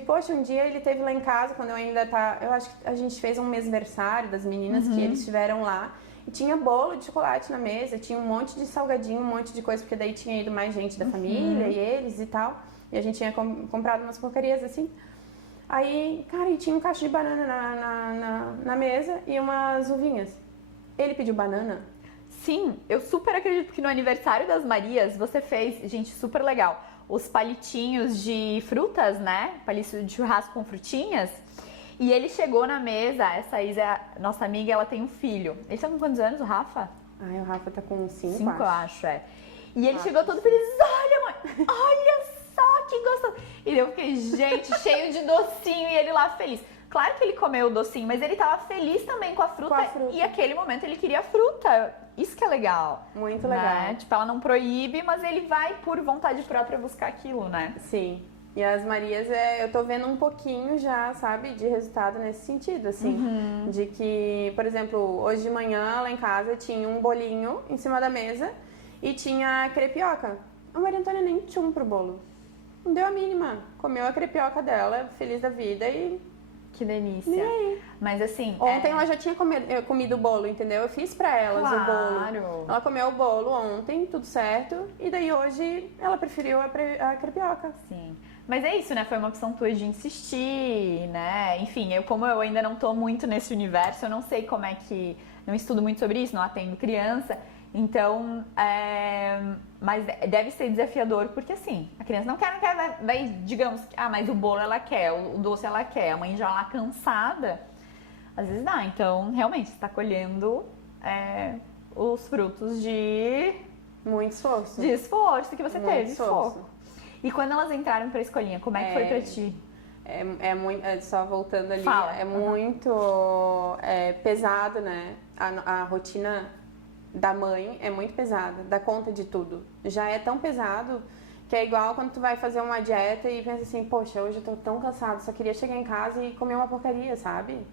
Poxa, um dia ele teve lá em casa, quando eu ainda eu acho que a gente fez um mêsversário das meninas, que eles estiveram lá. E tinha bolo de chocolate na mesa, tinha um monte de salgadinho, um monte de coisa, porque daí tinha ido mais gente da família e eles e tal. E a gente tinha comprado umas porcarias, assim. Aí, cara, e tinha um cacho de banana na mesa e umas uvinhas. Ele pediu banana? Sim, eu super acredito que no aniversário das Marias você fez, gente, super legal, os palitinhos de frutas, né? Palito de churrasco com frutinhas. E ele chegou na mesa, essa Isa, nossa amiga, ela tem um filho. Eles estão com quantos anos, o Rafa? Ai, o Rafa tá com 5, 5, eu acho, é. E ele chegou todo feliz, olha, mãe, olha só que gostoso. E eu fiquei, gente, cheio de docinho e ele lá feliz. Claro que ele comeu o docinho, mas ele tava feliz também com a fruta. E aquele momento ele queria fruta. Isso que é legal. Muito né? legal. Tipo, ela não proíbe, mas ele vai por vontade própria buscar aquilo, né? Sim. E as Marias, eu tô vendo um pouquinho já, sabe, de resultado nesse sentido, assim. De que, por exemplo, hoje de manhã lá em casa tinha um bolinho em cima da mesa e tinha crepioca. A Maria Antônia nem tchum pro bolo. Não deu a mínima. Comeu a crepioca dela, feliz da vida e... Que delícia. E aí? Mas assim... Ontem ela já tinha comido o bolo, entendeu? Eu fiz pra elas o bolo. Claro. Ela comeu o bolo ontem, tudo certo. E daí hoje ela preferiu a crepioca. Sim. Mas é isso, né? Foi uma opção tua de insistir, né? Enfim, como eu ainda não tô muito nesse universo, eu não sei como é que... Não estudo muito sobre isso, não atendo criança. Então, mas deve ser desafiador, porque assim, a criança não quer, vai, digamos, mas o bolo ela quer, o doce ela quer, a mãe já lá cansada, às vezes dá. Então, realmente, você tá colhendo os frutos de Muito esforço. esforço que você Muito teve, esforço. foco. E quando elas entraram pra escolinha, como é que foi pra ti? Só voltando ali, Fala. muito pesado, né? A rotina da mãe é muito pesada, dá conta de tudo. Já é tão pesado que é igual quando tu vai fazer uma dieta e pensa assim, poxa, hoje eu tô tão cansado, só queria chegar em casa e comer uma porcaria, sabe?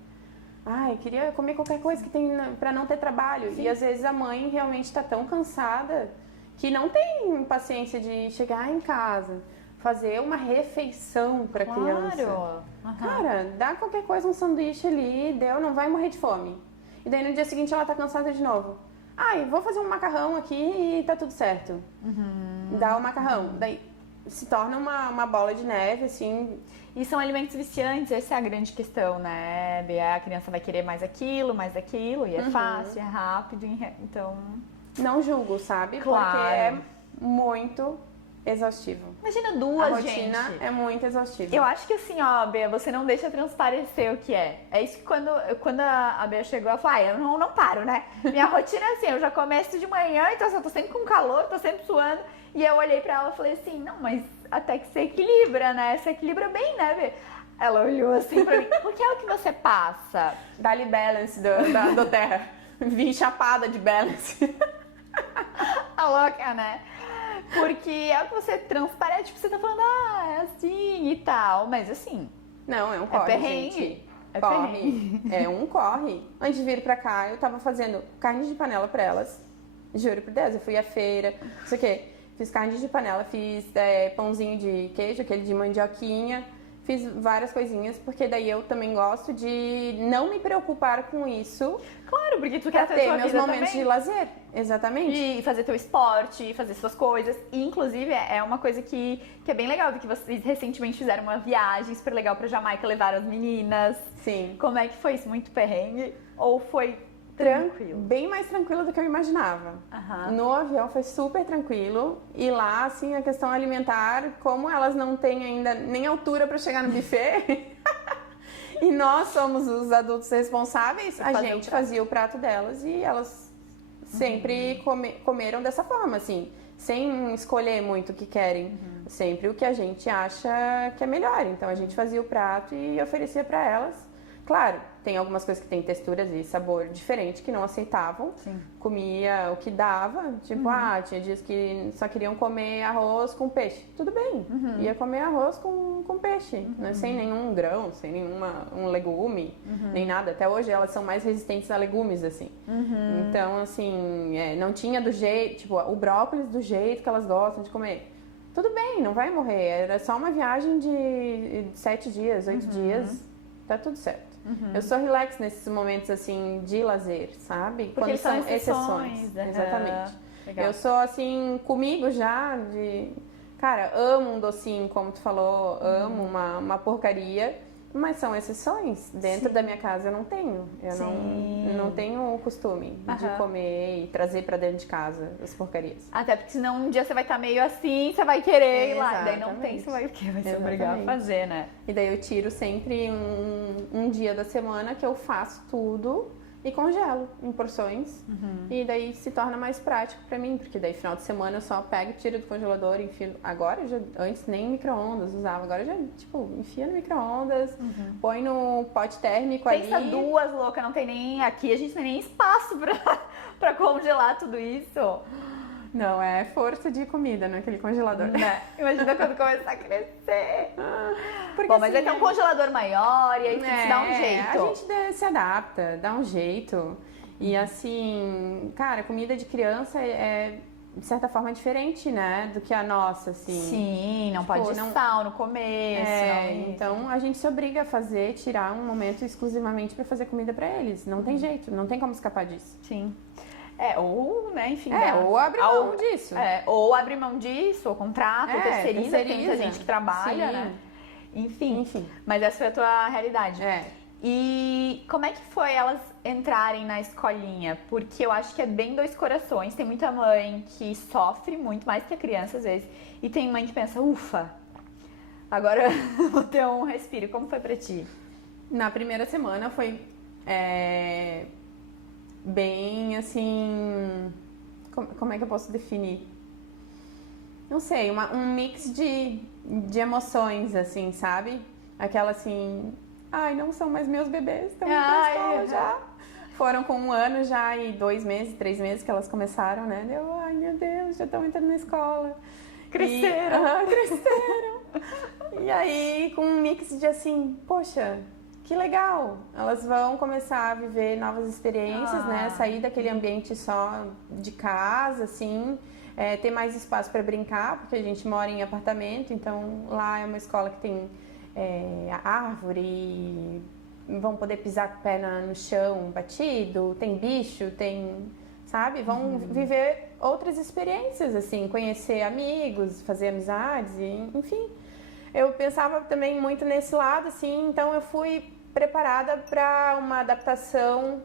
Ai, queria comer qualquer coisa que tem pra não ter trabalho. Sim. E às vezes a mãe realmente tá tão cansada que não tem paciência de chegar em casa, fazer uma refeição pra criança. Uhum. Cara, dá qualquer coisa, um sanduíche ali, deu, não vai morrer de fome. E daí no dia seguinte ela tá cansada de novo. Ai, vou fazer um macarrão aqui e tá tudo certo. Dá o macarrão. Daí se torna uma bola de neve, assim. E são alimentos viciantes, essa é a grande questão, né, Bia? A criança vai querer mais aquilo, e é fácil, é rápido, então... Não julgo, sabe? Claro. Porque é muito exaustivo. Imagina A duas, rotina gente. é muito exaustiva. Eu acho que assim, ó, Bia, você não deixa transparecer o que é. É isso que quando a Bia chegou, ela falou, eu não paro, né? Minha rotina é assim, eu já começo de manhã, então assim, eu tô sempre com calor, tô sempre suando. E eu olhei pra ela e falei assim, não, mas até que você equilibra, né? Você equilibra bem, né, Bia? Ela olhou assim pra mim, porque é o que você passa. Dá-lhe balance do Terra. Vim chapada de balance. A louca, né? Porque é o que você transparece, tipo, você tá falando, é assim e tal, mas assim... Não, é um corre, perrengue. gente. É Corre. perrengue. É um corre. Antes de vir pra cá, eu tava fazendo carne de panela pra elas. Juro por Deus, eu fui à feira, não sei o quê. Fiz carne de panela, fiz pãozinho de queijo, aquele de mandioquinha. Fiz várias coisinhas, porque daí eu também gosto de não me preocupar com isso. Claro, porque tu quer Pra ter ter tua meus vida momentos também. de lazer. Exatamente. E fazer teu esporte, fazer suas coisas. E, inclusive, é uma coisa que é bem legal, porque vocês recentemente fizeram uma viagem super legal pra Jamaica, levaram as meninas. Sim. Como é que foi isso? Muito perrengue? Ou foi tranquilo? Bem mais tranquilo do que eu imaginava. Aham. No avião foi super tranquilo. E lá, assim, a questão alimentar, como elas não têm ainda nem altura pra chegar no buffet... E nós somos os adultos responsáveis, a gente fazia o prato delas e elas sempre comeram dessa forma, assim, sem escolher muito o que querem, sempre o que a gente acha que é melhor. Então a gente fazia o prato e oferecia para elas. Claro, tem algumas coisas que têm texturas e sabor diferente que não aceitavam. Sim. Comia o que dava, tipo, tinha dias que só queriam comer arroz com peixe. Tudo bem, ia comer arroz com peixe, né? Sem nenhum grão, sem um legume, nem nada. Até hoje elas são mais resistentes a legumes, assim. Então, assim, não tinha do jeito, tipo, o brócolis do jeito que elas gostam de comer. Tudo bem, não vai morrer. Era só uma viagem de 7 dias, 8 dias, tá tudo certo. Eu sou relax nesses momentos, assim, de lazer, sabe? Porque Quando são exceções. Exatamente. Legal. Eu sou, assim, comigo já de... Cara, amo um docinho, como tu falou, amo uma porcaria. Mas são exceções. Dentro da minha casa eu não tenho. Eu não tenho o costume de comer e trazer pra dentro de casa as porcarias. Até porque senão um dia você vai estar meio assim, você vai querer ir lá. Daí não tem, Exatamente. você vai o quê? Vai se obrigar a fazer, né? E daí eu tiro sempre um dia da semana que eu faço tudo e congelo em porções. E daí se torna mais prático pra mim, porque daí final de semana eu só pego, tiro do congelador, enfio. Agora, antes nem micro-ondas usava, agora eu já, tipo, enfia no micro-ondas, põe no pote térmico ali. Pensa duas loucas, não tem nem... Aqui a gente não tem nem espaço pra congelar tudo isso. Não, é força de comida naquele congelador. Né? Imagina quando começar a crescer. Porque, Bom, mas assim, aí tem um congelador maior e aí tem que se dar um jeito. A gente se adapta, dá um jeito. E assim, cara, comida de criança é de certa forma diferente, né? Do que a nossa, assim. Sim, não pode sal no começo. Então a gente se obriga a fazer, tirar um momento exclusivamente pra fazer comida pra eles. Não tem jeito, não tem como escapar disso. Sim. Ou, né, enfim. Ou abre mão disso. Ou abre mão disso, ou contrata, ou terceiriza. Tem muita gente que trabalha, né? Enfim. Mas essa foi a tua realidade. E como é que foi elas entrarem na escolinha? Porque eu acho que é bem dois corações. Tem muita mãe que sofre muito mais que a criança, às vezes. E tem mãe que pensa, ufa, agora vou ter um respiro. Como foi pra ti? Na primeira semana foi bem, assim... Como é que eu posso definir? Não sei, um mix de emoções, assim, sabe? Aquela assim... Ai, não são mais meus bebês, estão indo pra escola já. Foram com 1 ano já e 2 meses, 3 meses que elas começaram, né? Ai, meu Deus, já estão entrando na escola. Cresceram. Cresceram. E aí, com um mix de assim, poxa, que legal. Elas vão começar a viver novas experiências, né? Sair daquele ambiente só de casa, assim. Ter mais espaço para brincar, porque a gente mora em apartamento, então lá é uma escola que tem árvore, vão poder pisar com o pé no chão batido, tem bicho, tem, sabe? Vão viver outras experiências, assim, conhecer amigos, fazer amizades, enfim. Eu pensava também muito nesse lado, assim, então eu fui preparada para uma adaptação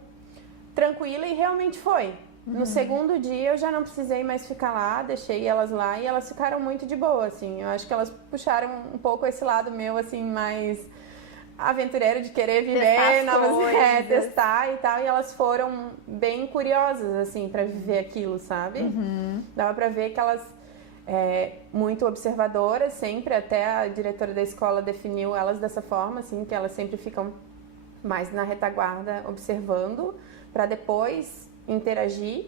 tranquila e realmente foi. No segundo dia eu já não precisei mais ficar lá, deixei elas lá e elas ficaram muito de boa, assim. Eu acho que elas puxaram um pouco esse lado meu, assim, mais aventureiro de querer viver novas testar e tal. E elas foram bem curiosas, assim, pra viver aquilo, sabe? Dava pra ver que elas, muito observadoras sempre, até a diretora da escola definiu elas dessa forma, assim, que elas sempre ficam mais na retaguarda observando, pra depois interagir,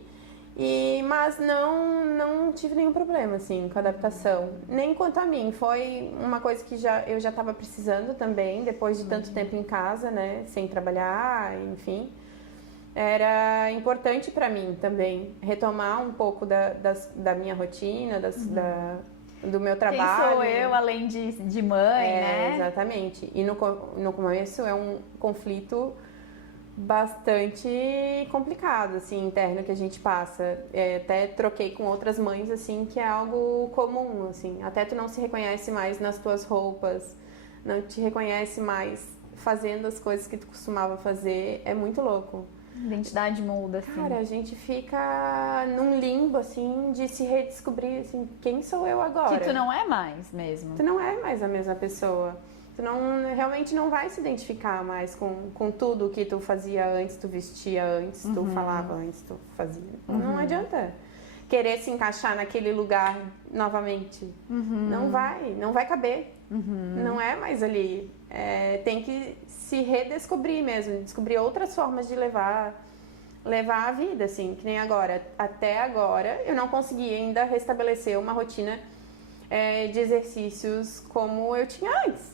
mas não tive nenhum problema assim com a adaptação, nem quanto a mim. Foi uma coisa que eu já estava precisando também, depois de tanto tempo em casa, né, sem trabalhar, enfim. Era importante para mim também retomar um pouco da minha rotina, do meu trabalho. Quem sou eu além de mãe, né? Exatamente. E no começo é um conflito bastante complicado, assim, interno que a gente passa. Até troquei com outras mães, assim, que é algo comum, assim. Até tu não se reconhece mais nas tuas roupas, não te reconhece mais fazendo as coisas que tu costumava fazer. É muito louco. Identidade muda, assim. Cara, a gente fica num limbo, assim, de se redescobrir, assim, quem sou eu agora? Que tu não é mais mesmo. Tu não é mais a mesma pessoa. Tu realmente não vai se identificar mais com tudo que tu fazia antes, tu vestia antes, tu falava antes, tu fazia. Não adianta querer se encaixar naquele lugar novamente. Não vai caber. Não é mais ali. Tem que se redescobrir mesmo, descobrir outras formas de levar a vida, assim, que nem agora. Até agora eu não consegui ainda restabelecer uma rotina de exercícios como eu tinha antes.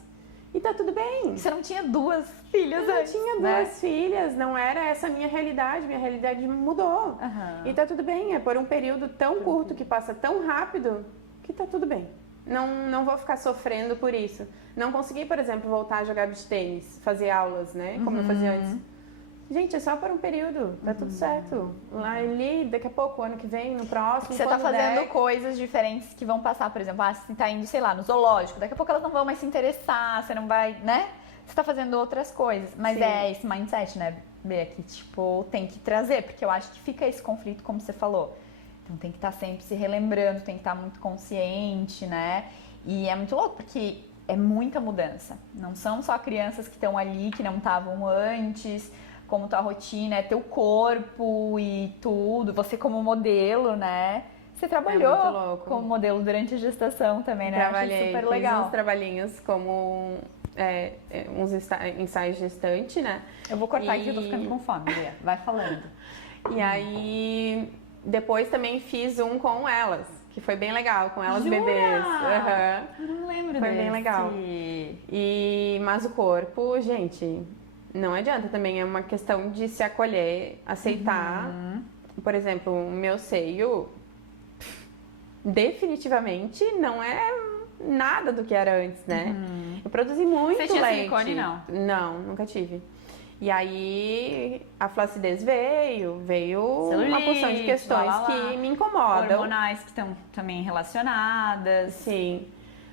E tá tudo bem. Você não tinha 2 filhas antes, Eu tinha 2 filhas, não era essa a minha realidade mudou. E tá tudo bem, é por um período tão curto que passa tão rápido que tá tudo bem. Não vou ficar sofrendo por isso. Não consegui, por exemplo, voltar a jogar beach tênis, fazer aulas, né, como eu fazia antes. Gente, é só por um período, tá tudo certo. Lá ali, daqui a pouco, ano que vem, no próximo, você tá fazendo coisas diferentes que vão passar, por exemplo, você tá indo, sei lá, no zoológico, daqui a pouco elas não vão mais se interessar, você não vai, né? você tá fazendo outras coisas. Mas Sim. é esse mindset, né, Bê, que, tipo, tem que trazer, porque eu acho que fica esse conflito, como você falou. Então tem que estar sempre se relembrando, tem que estar muito consciente, né? E é muito louco, porque é muita mudança. Não são só crianças que estão ali, que não estavam antes, como tua rotina, é teu corpo e tudo, você como modelo, né? Você trabalhou muito louco. como modelo durante a gestação também, né? Trabalhei, Acho super fiz legal. uns trabalhinhos como uns ensaios gestante, né? Eu vou cortar aqui, eu tô ficando com fome, Bia. Vai falando. E aí, depois também fiz um com elas, que foi bem legal, com elas Jura? bebês. Aham. Eu não lembro Foi bem desse. legal. Mas o corpo, gente, não adianta também, é uma questão de se acolher, aceitar. Por exemplo, o meu seio definitivamente não é nada do que era antes, né? Eu produzi muito Você tinha leite. silicone, não? Não, nunca tive. E aí a flacidez veio uma porção de questões lá, lá. que me incomodam. Hormonais que estão também relacionadas. Sim.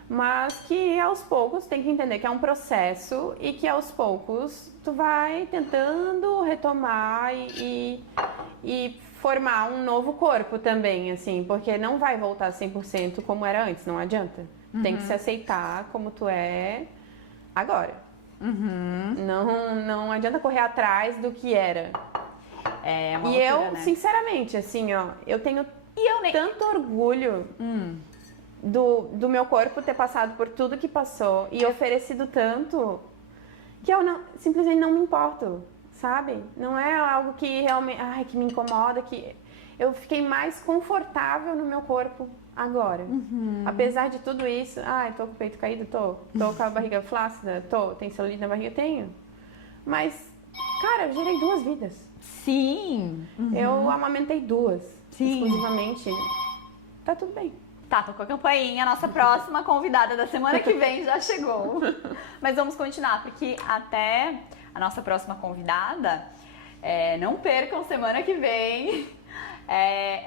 Mas que aos poucos tem que entender que é um processo e que aos poucos tu vai tentando retomar e formar um novo corpo também, assim, porque não vai voltar 100% como era antes, não adianta. Tem que se aceitar como tu é agora. Não adianta correr atrás do que era. É uma E loucura, eu, né? sinceramente, assim, ó, eu tenho nem- tanto orgulho do meu corpo ter passado por tudo que passou e oferecido tanto que eu simplesmente não me importo, sabe? Não é algo que realmente, que me incomoda, que eu fiquei mais confortável no meu corpo agora. Apesar de tudo isso, tô com o peito caído, tô com a barriga flácida, tem celulite na barriga, tenho. Mas, cara, eu gerei 2 vidas. Sim. Eu amamentei 2, Sim. exclusivamente. Tá tudo bem. Tá, tô com a campainha. A nossa próxima convidada da semana que vem já chegou. Mas vamos continuar, porque até a nossa próxima convidada, não percam semana que vem.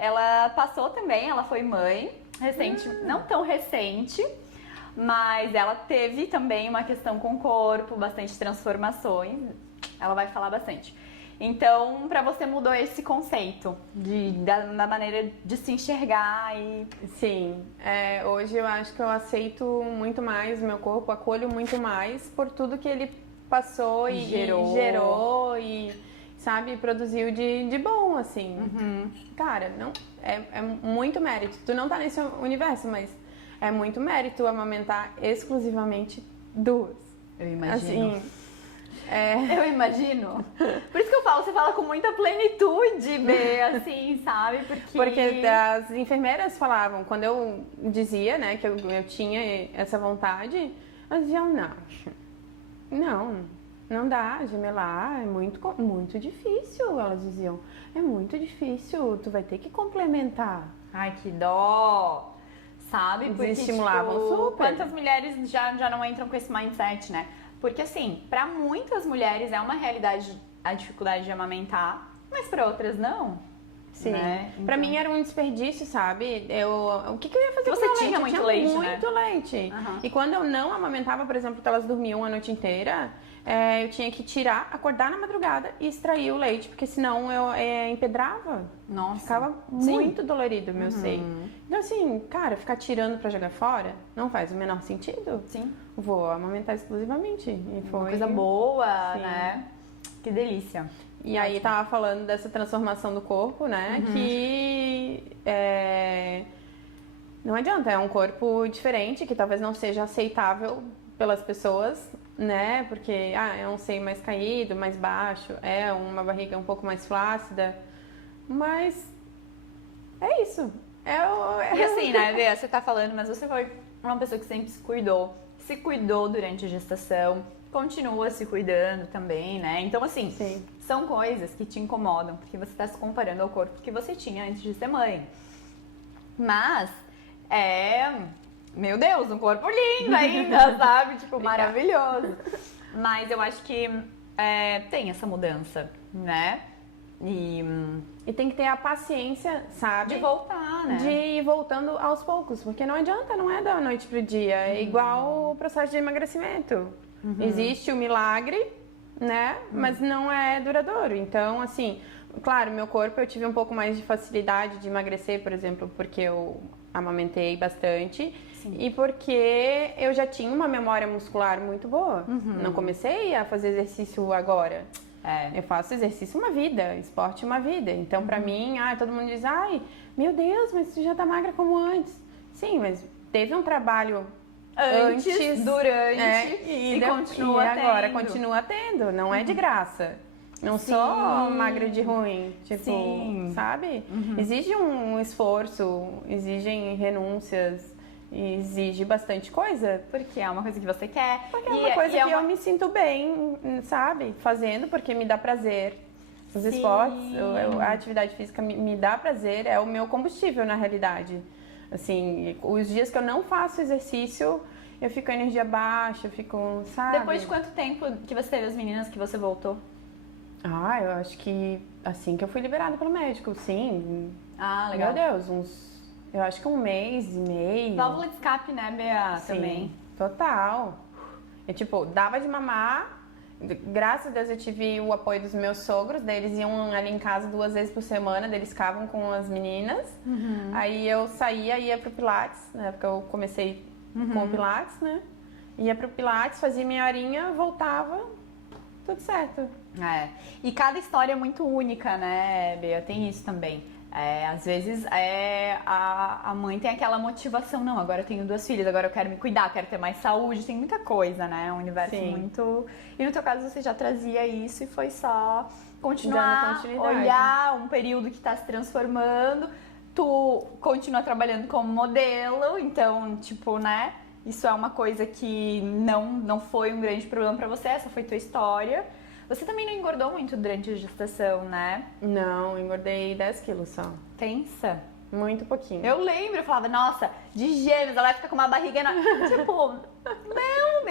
Ela passou também, ela foi mãe recente, não tão recente, mas ela teve também uma questão com o corpo, bastante transformações. Ela vai falar bastante. Então, pra você mudou esse conceito da maneira de se enxergar e... Sim, hoje eu acho que eu aceito muito mais o meu corpo, acolho muito mais por tudo que ele passou e gerou e, sabe, produziu de bom, assim. Cara, não, é muito mérito. Tu não tá nesse universo, mas é muito mérito amamentar exclusivamente 2. Eu imagino. Assim, Eu imagino. Por isso que eu falo, você fala com muita plenitude, Bê, assim, sabe? Porque as enfermeiras falavam, quando eu dizia, né, que eu tinha essa vontade, elas diziam, não dá, gemelar é muito difícil, elas diziam. É muito difícil, tu vai ter que complementar. Ai, que dó! Sabe? Porque, Desestimulavam super. Quantas mulheres já não entram com esse mindset, né? Porque, assim, pra muitas mulheres é uma realidade a dificuldade de amamentar, mas pra outras não. Sim. Né? Pra Então- mim era um desperdício, sabe? O que eu ia fazer Você com o meu tinha leite? muito Eu leite, tinha né? muito leite. Aham. E quando eu não amamentava, por exemplo, que elas dormiam a noite inteira, eu tinha que acordar na madrugada e extrair o leite, porque senão eu empedrava. Nossa. Ficava Sim. muito dolorido o meu seio. Então, assim, cara, ficar tirando pra jogar fora não faz o menor sentido. Sim. Vou amamentar exclusivamente. E foi Uma coisa boa, Sim. né? Que delícia. E aí tava falando dessa transformação do corpo, né? Que não adianta, é um corpo diferente, que talvez não seja aceitável pelas pessoas, né? Porque é um seio mais caído, mais baixo, é uma barriga um pouco mais flácida, mas é isso. E assim, né, Bê, você tá falando, mas você foi uma pessoa que sempre se cuidou durante a gestação, continua se cuidando também, né? Então, assim, Sim. são coisas que te incomodam, porque você tá se comparando ao corpo que você tinha antes de ser mãe. Mas, meu Deus, um corpo lindo ainda, sabe? Tipo, maravilhoso. Mas eu acho que tem essa mudança, né? E tem que ter a paciência, sabe? De voltar, né? De ir voltando aos poucos, porque não adianta, não é da noite pro dia. É igual o processo de emagrecimento. Existe o milagre, né? Mas não é duradouro. Então, assim, claro, meu corpo eu tive um pouco mais de facilidade de emagrecer, por exemplo, porque eu amamentei bastante. Sim. E porque eu já tinha uma memória muscular muito boa. Não comecei a fazer exercício agora. Eu faço exercício uma vida, esporte uma vida. Então, pra mim, todo mundo diz, ai, meu Deus, mas você já tá magra como antes. Sim, mas teve um trabalho antes durante e continua e agora tendo. continua tendo. Não é de graça. Não sou magra de ruim, tipo, Sim. sabe? Exige um esforço, exigem renúncias, exige bastante coisa. Porque é uma coisa que você quer. Porque é uma coisa que eu me sinto bem, sabe? Fazendo, porque me dá prazer. Os esportes, a atividade física me dá prazer, é o meu combustível na realidade. Assim, os dias que eu não faço exercício, eu fico com a energia baixa, eu fico, sabe? Depois de quanto tempo que você teve as meninas que você voltou? Eu acho que assim que eu fui liberada pelo médico, sim. Legal. Meu Deus, eu acho que 1 mês e meio. Válvula de escape, né, Bea? Sim, Também. total. Eu, tipo, dava de mamar. Graças a Deus eu tive o apoio dos meus sogros, eles iam ali em casa 2 vezes por semana, eles ficavam com as meninas. Aí eu saía, ia pro Pilates, na época eu comecei com o Pilates, né? Ia pro Pilates, fazia minha horinha, voltava, tudo certo. E cada história é muito única, né, Bea? Tem isso também. Às vezes a mãe tem aquela motivação, não, agora eu tenho 2 filhas, agora eu quero me cuidar, quero ter mais saúde, tem muita coisa, né? É um universo muito... E no teu caso você já trazia isso e foi só continuar, olhar um período que está se transformando, tu continua trabalhando como modelo, então, tipo, né? Isso é uma coisa que não foi um grande problema pra você, essa foi tua história. Você também não engordou muito durante a gestação, né? Não, engordei 10 quilos só. Pensa. Muito pouquinho. Eu lembro, eu falava, nossa, de gêmeos, ela vai ficar com uma barriga enorme. Tipo, não,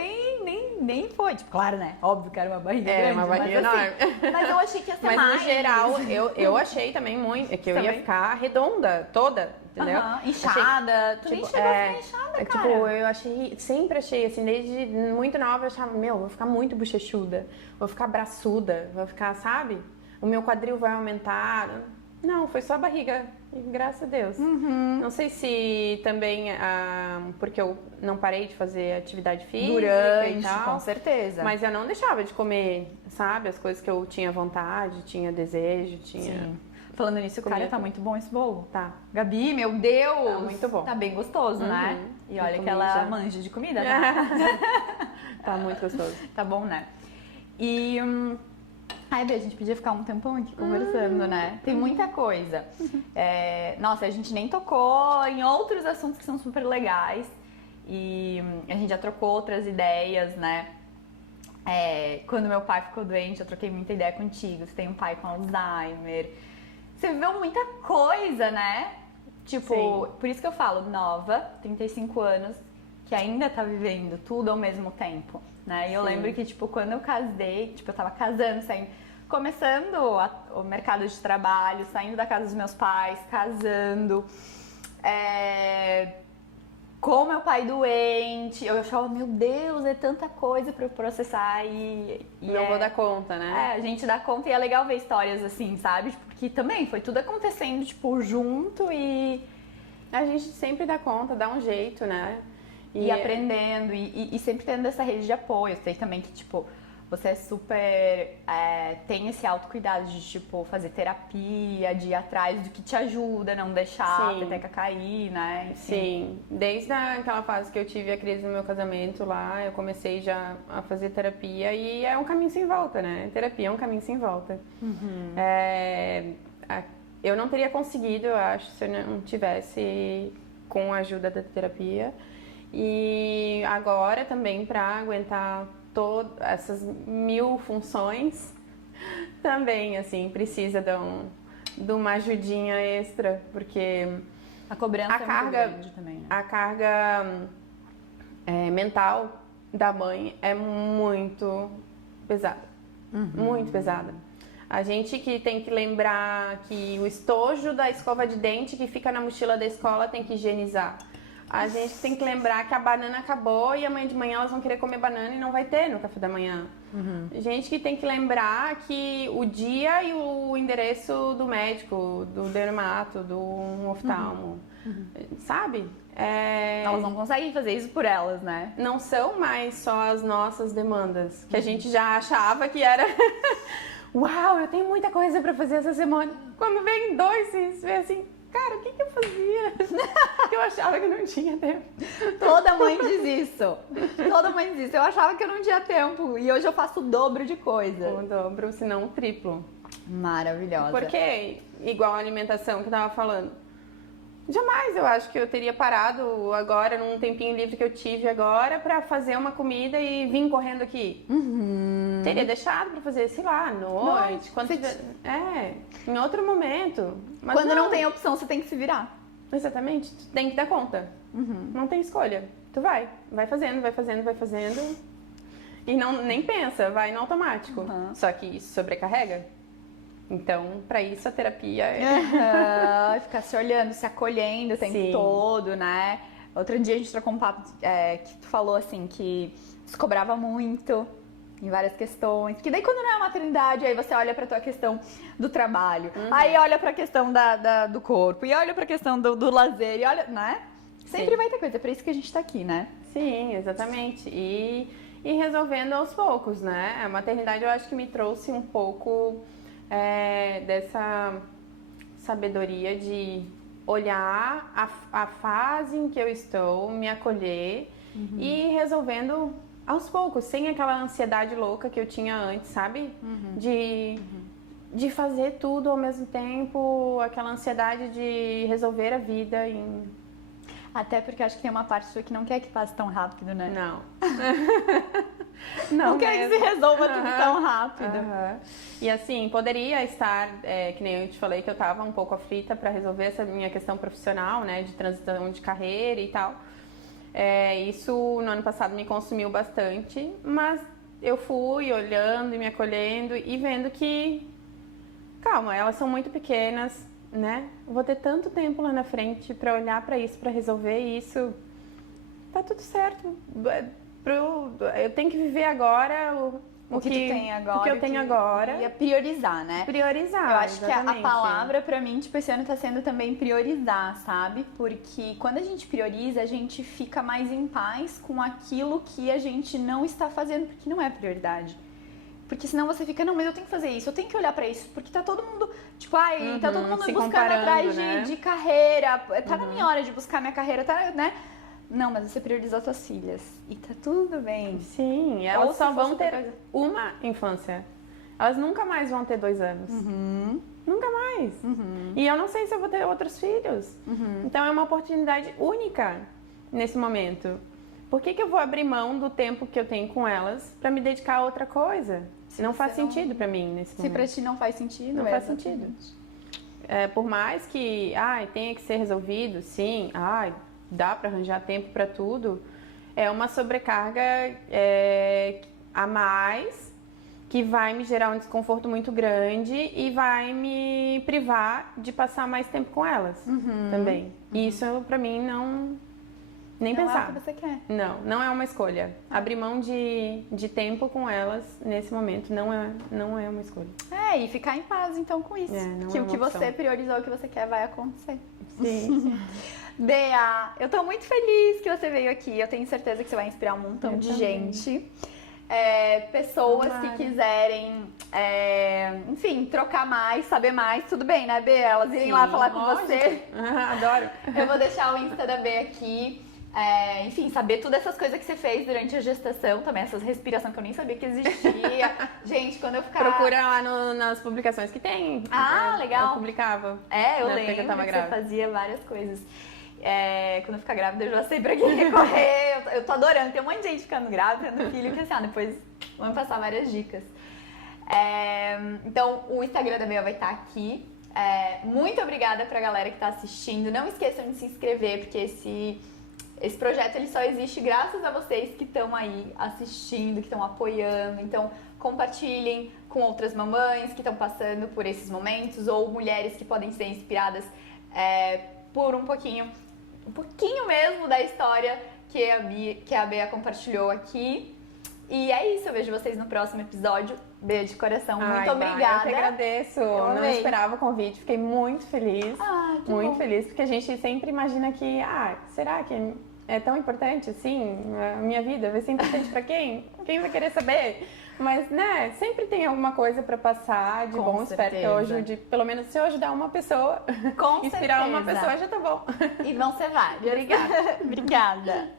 nem foi. Tipo, claro, né? Óbvio que era uma barriga grande. Uma barriga mas, enorme. Assim, mas eu achei que ia ser mas mais. no geral, eu achei também muito, que eu ia ficar redonda, toda, entendeu? Inchada. Achei, Tu nem tipo, chegou a ficar inchada, cara. Tipo, eu sempre achei, assim, desde muito nova, eu achava, vou ficar muito bochechuda, vou ficar braçuda, vou ficar, sabe? O meu quadril vai aumentar. Não, foi só a barriga, e graças a Deus. Não sei se também, porque eu não parei de fazer atividade física e tal. Com certeza. Mas eu não deixava de comer, sabe? As coisas que eu tinha vontade, tinha desejo, tinha... Sim. Falando nisso, cara, tá muito bom esse bolo. Tá. Gabi, meu Deus! Tá muito bom. Tá bem gostoso, né? E olha que ela manja de comida, né? Tá muito gostoso. Tá bom, né? E... Ai, Bia, a gente podia ficar um tempão aqui conversando, né? Tem muita coisa. Nossa, a gente nem tocou em outros assuntos que são super legais. E a gente já trocou outras ideias, né? Quando meu pai ficou doente, eu troquei muita ideia contigo. Você tem um pai com Alzheimer. Você viveu muita coisa, né? Tipo, sim. Por isso que eu falo, nova, 35 anos, que ainda tá vivendo tudo ao mesmo tempo, né? E eu lembro que, tipo, quando eu casei, tipo, eu tava casando, começando o mercado de trabalho, saindo da casa dos meus pais, casando, com meu pai doente, eu achava, meu Deus, é tanta coisa pra eu processar e não vou dar conta, né? A gente dá conta e é legal ver histórias assim, sabe? Porque também foi tudo acontecendo, tipo, junto e... A gente sempre dá conta, dá um jeito, né? E aprendendo e sempre tendo essa rede de apoio. Eu sei também que, tipo, você é super... tem esse autocuidado de, tipo, fazer terapia, de ir atrás do que te ajuda, não deixar a peteca cair, né? Enfim. Sim. Desde aquela fase que eu tive a crise no meu casamento lá, eu comecei já a fazer terapia e é um caminho sem volta, né? Terapia é um caminho sem volta. Eu não teria conseguido, eu acho, se eu não tivesse com a ajuda da terapia. E agora também para aguentar todas essas 1000 funções, também, assim, precisa de uma ajudinha extra, porque a cobrança é muito grande também, né? A carga mental da mãe é muito pesada, muito pesada. A gente que tem que lembrar que o estojo da escova de dente que fica na mochila da escola tem que higienizar. A gente tem que lembrar que a banana acabou e amanhã de manhã elas vão querer comer banana e não vai ter no café da manhã. Gente que tem que lembrar que o dia e o endereço do médico, do dermato, do oftalmo, sabe? Elas não conseguem fazer isso por elas, né? Não são mais só as nossas demandas, que a gente já achava que era... Uau, eu tenho muita coisa pra fazer essa semana. Quando vem 2, você vê assim... Cara, o que eu fazia? Que eu achava que não tinha tempo. Toda mãe diz isso. Toda mãe diz isso. Eu achava que eu não tinha tempo. E hoje eu faço o dobro de coisa. O dobro, se não o triplo. Maravilhosa. Porque, igual a alimentação que eu tava falando, jamais eu acho que eu teria parado agora, num tempinho livre que eu tive agora, pra fazer uma comida e vir correndo aqui. Teria deixado pra fazer, sei lá, à noite. Quando tiver... em outro momento. Mas quando não tem opção, você tem que se virar. Exatamente, tu tem que dar conta. Não tem escolha. Tu vai fazendo, vai fazendo, vai fazendo. E nem pensa, vai no automático. Só que isso sobrecarrega. Então, pra isso a terapia é... Ficar se olhando, se acolhendo o tempo todo, né? Outro dia a gente trocou um papo que tu falou assim, que se cobrava muito em várias questões. Que daí quando não é a maternidade, aí você olha pra tua questão do trabalho. Aí olha pra questão do corpo. E olha pra questão do lazer. E olha, né? Sempre vai ter coisa. É por isso que a gente tá aqui, né? Sim, exatamente. E resolvendo aos poucos, né? A maternidade eu acho que me trouxe um pouco dessa sabedoria de olhar a fase em que eu estou, me acolher e resolvendo aos poucos, sem aquela ansiedade louca que eu tinha antes, sabe? De fazer tudo ao mesmo tempo, aquela ansiedade de resolver a vida em... Até porque acho que tem uma parte sua que não quer que passe tão rápido, né? Não. Não quer que se resolva tudo tão rápido. E assim, poderia estar, que nem eu te falei, que eu tava um pouco aflita para resolver essa minha questão profissional, né? De transição de carreira e tal. Isso no ano passado me consumiu bastante, mas eu fui olhando e me acolhendo e vendo que, calma, elas são muito pequenas, né? Eu vou ter tanto tempo lá na frente para olhar para isso, para resolver isso. Tá tudo certo. Eu tenho que viver agora o que eu tenho agora. E priorizar, né? Priorizar. Eu acho exatamente. que a palavra pra mim, tipo, esse ano tá sendo também priorizar, sabe? Porque quando a gente prioriza, a gente fica mais em paz com aquilo que a gente não está fazendo, porque não é prioridade. Porque senão você fica, não, mas eu tenho que fazer isso, eu tenho que olhar pra isso, porque tá todo mundo, tipo, tá todo mundo buscando atrás né? de carreira, tá na minha hora de buscar minha carreira, tá, né? Não, mas você priorizou as suas filhas. E tá tudo bem. Sim, elas só vão ter uma infância. Elas nunca mais vão ter 2 anos. Nunca mais. E eu não sei se eu vou ter outros filhos. Então é uma oportunidade única nesse momento. Por que eu vou abrir mão do tempo que eu tenho com elas pra me dedicar a outra coisa? Não faz sentido pra mim nesse momento. Se pra ti não faz sentido, não faz sentido. Por mais que tenha que ser resolvido, sim, dá pra arranjar tempo pra tudo, é uma sobrecarga a mais que vai me gerar um desconforto muito grande e vai me privar de passar mais tempo com elas também. E isso pra mim nem pensar. Não é o que você quer. Não é uma escolha. Abrir mão de tempo com elas nesse momento não é uma escolha. E ficar em paz então com isso. Que o que você priorizou, o que você quer vai acontecer. Sim. Bea, eu tô muito feliz que você veio aqui. Eu tenho certeza que você vai inspirar um montão de gente. Pessoas que quiserem, enfim, trocar mais, saber mais, tudo bem, né, Bea? Elas irem lá falar com você. Adoro. Eu vou deixar o Insta da Bea aqui. Enfim, saber todas essas coisas que você fez durante a gestação também, essas respirações que eu nem sabia que existia. Gente, quando eu ficar... Procura lá nas publicações que tem. Legal. Eu publicava. Eu lembro que eu tava grávida. Você fazia várias coisas. Quando eu ficar grávida, eu já sei pra quem recorrer. Eu tô adorando. Tem um monte de gente ficando grávida, tendo filho, que assim, depois vamos passar várias dicas. Então, o Instagram da Bea vai estar aqui. Muito obrigada pra galera que tá assistindo. Não esqueçam de se inscrever, porque esse projeto ele só existe graças a vocês que estão aí assistindo, que estão apoiando. Então, compartilhem com outras mamães que estão passando por esses momentos ou mulheres que podem ser inspiradas por um pouquinho um pouquinho mesmo da história que a Bea compartilhou aqui. E é isso, eu vejo vocês no próximo episódio. Beijo de coração, muito obrigada. Eu que agradeço, não esperava o convite, fiquei muito feliz. Muito feliz, porque a gente sempre imagina que, será que é tão importante assim? A minha vida vai ser importante pra quem? Quem vai querer saber? Mas, né, sempre tem alguma coisa pra passar de bom. Espero que eu ajude, pelo menos se eu ajudar uma pessoa, inspirar uma pessoa, já tá bom. E vão ser vários. Obrigada. Obrigada.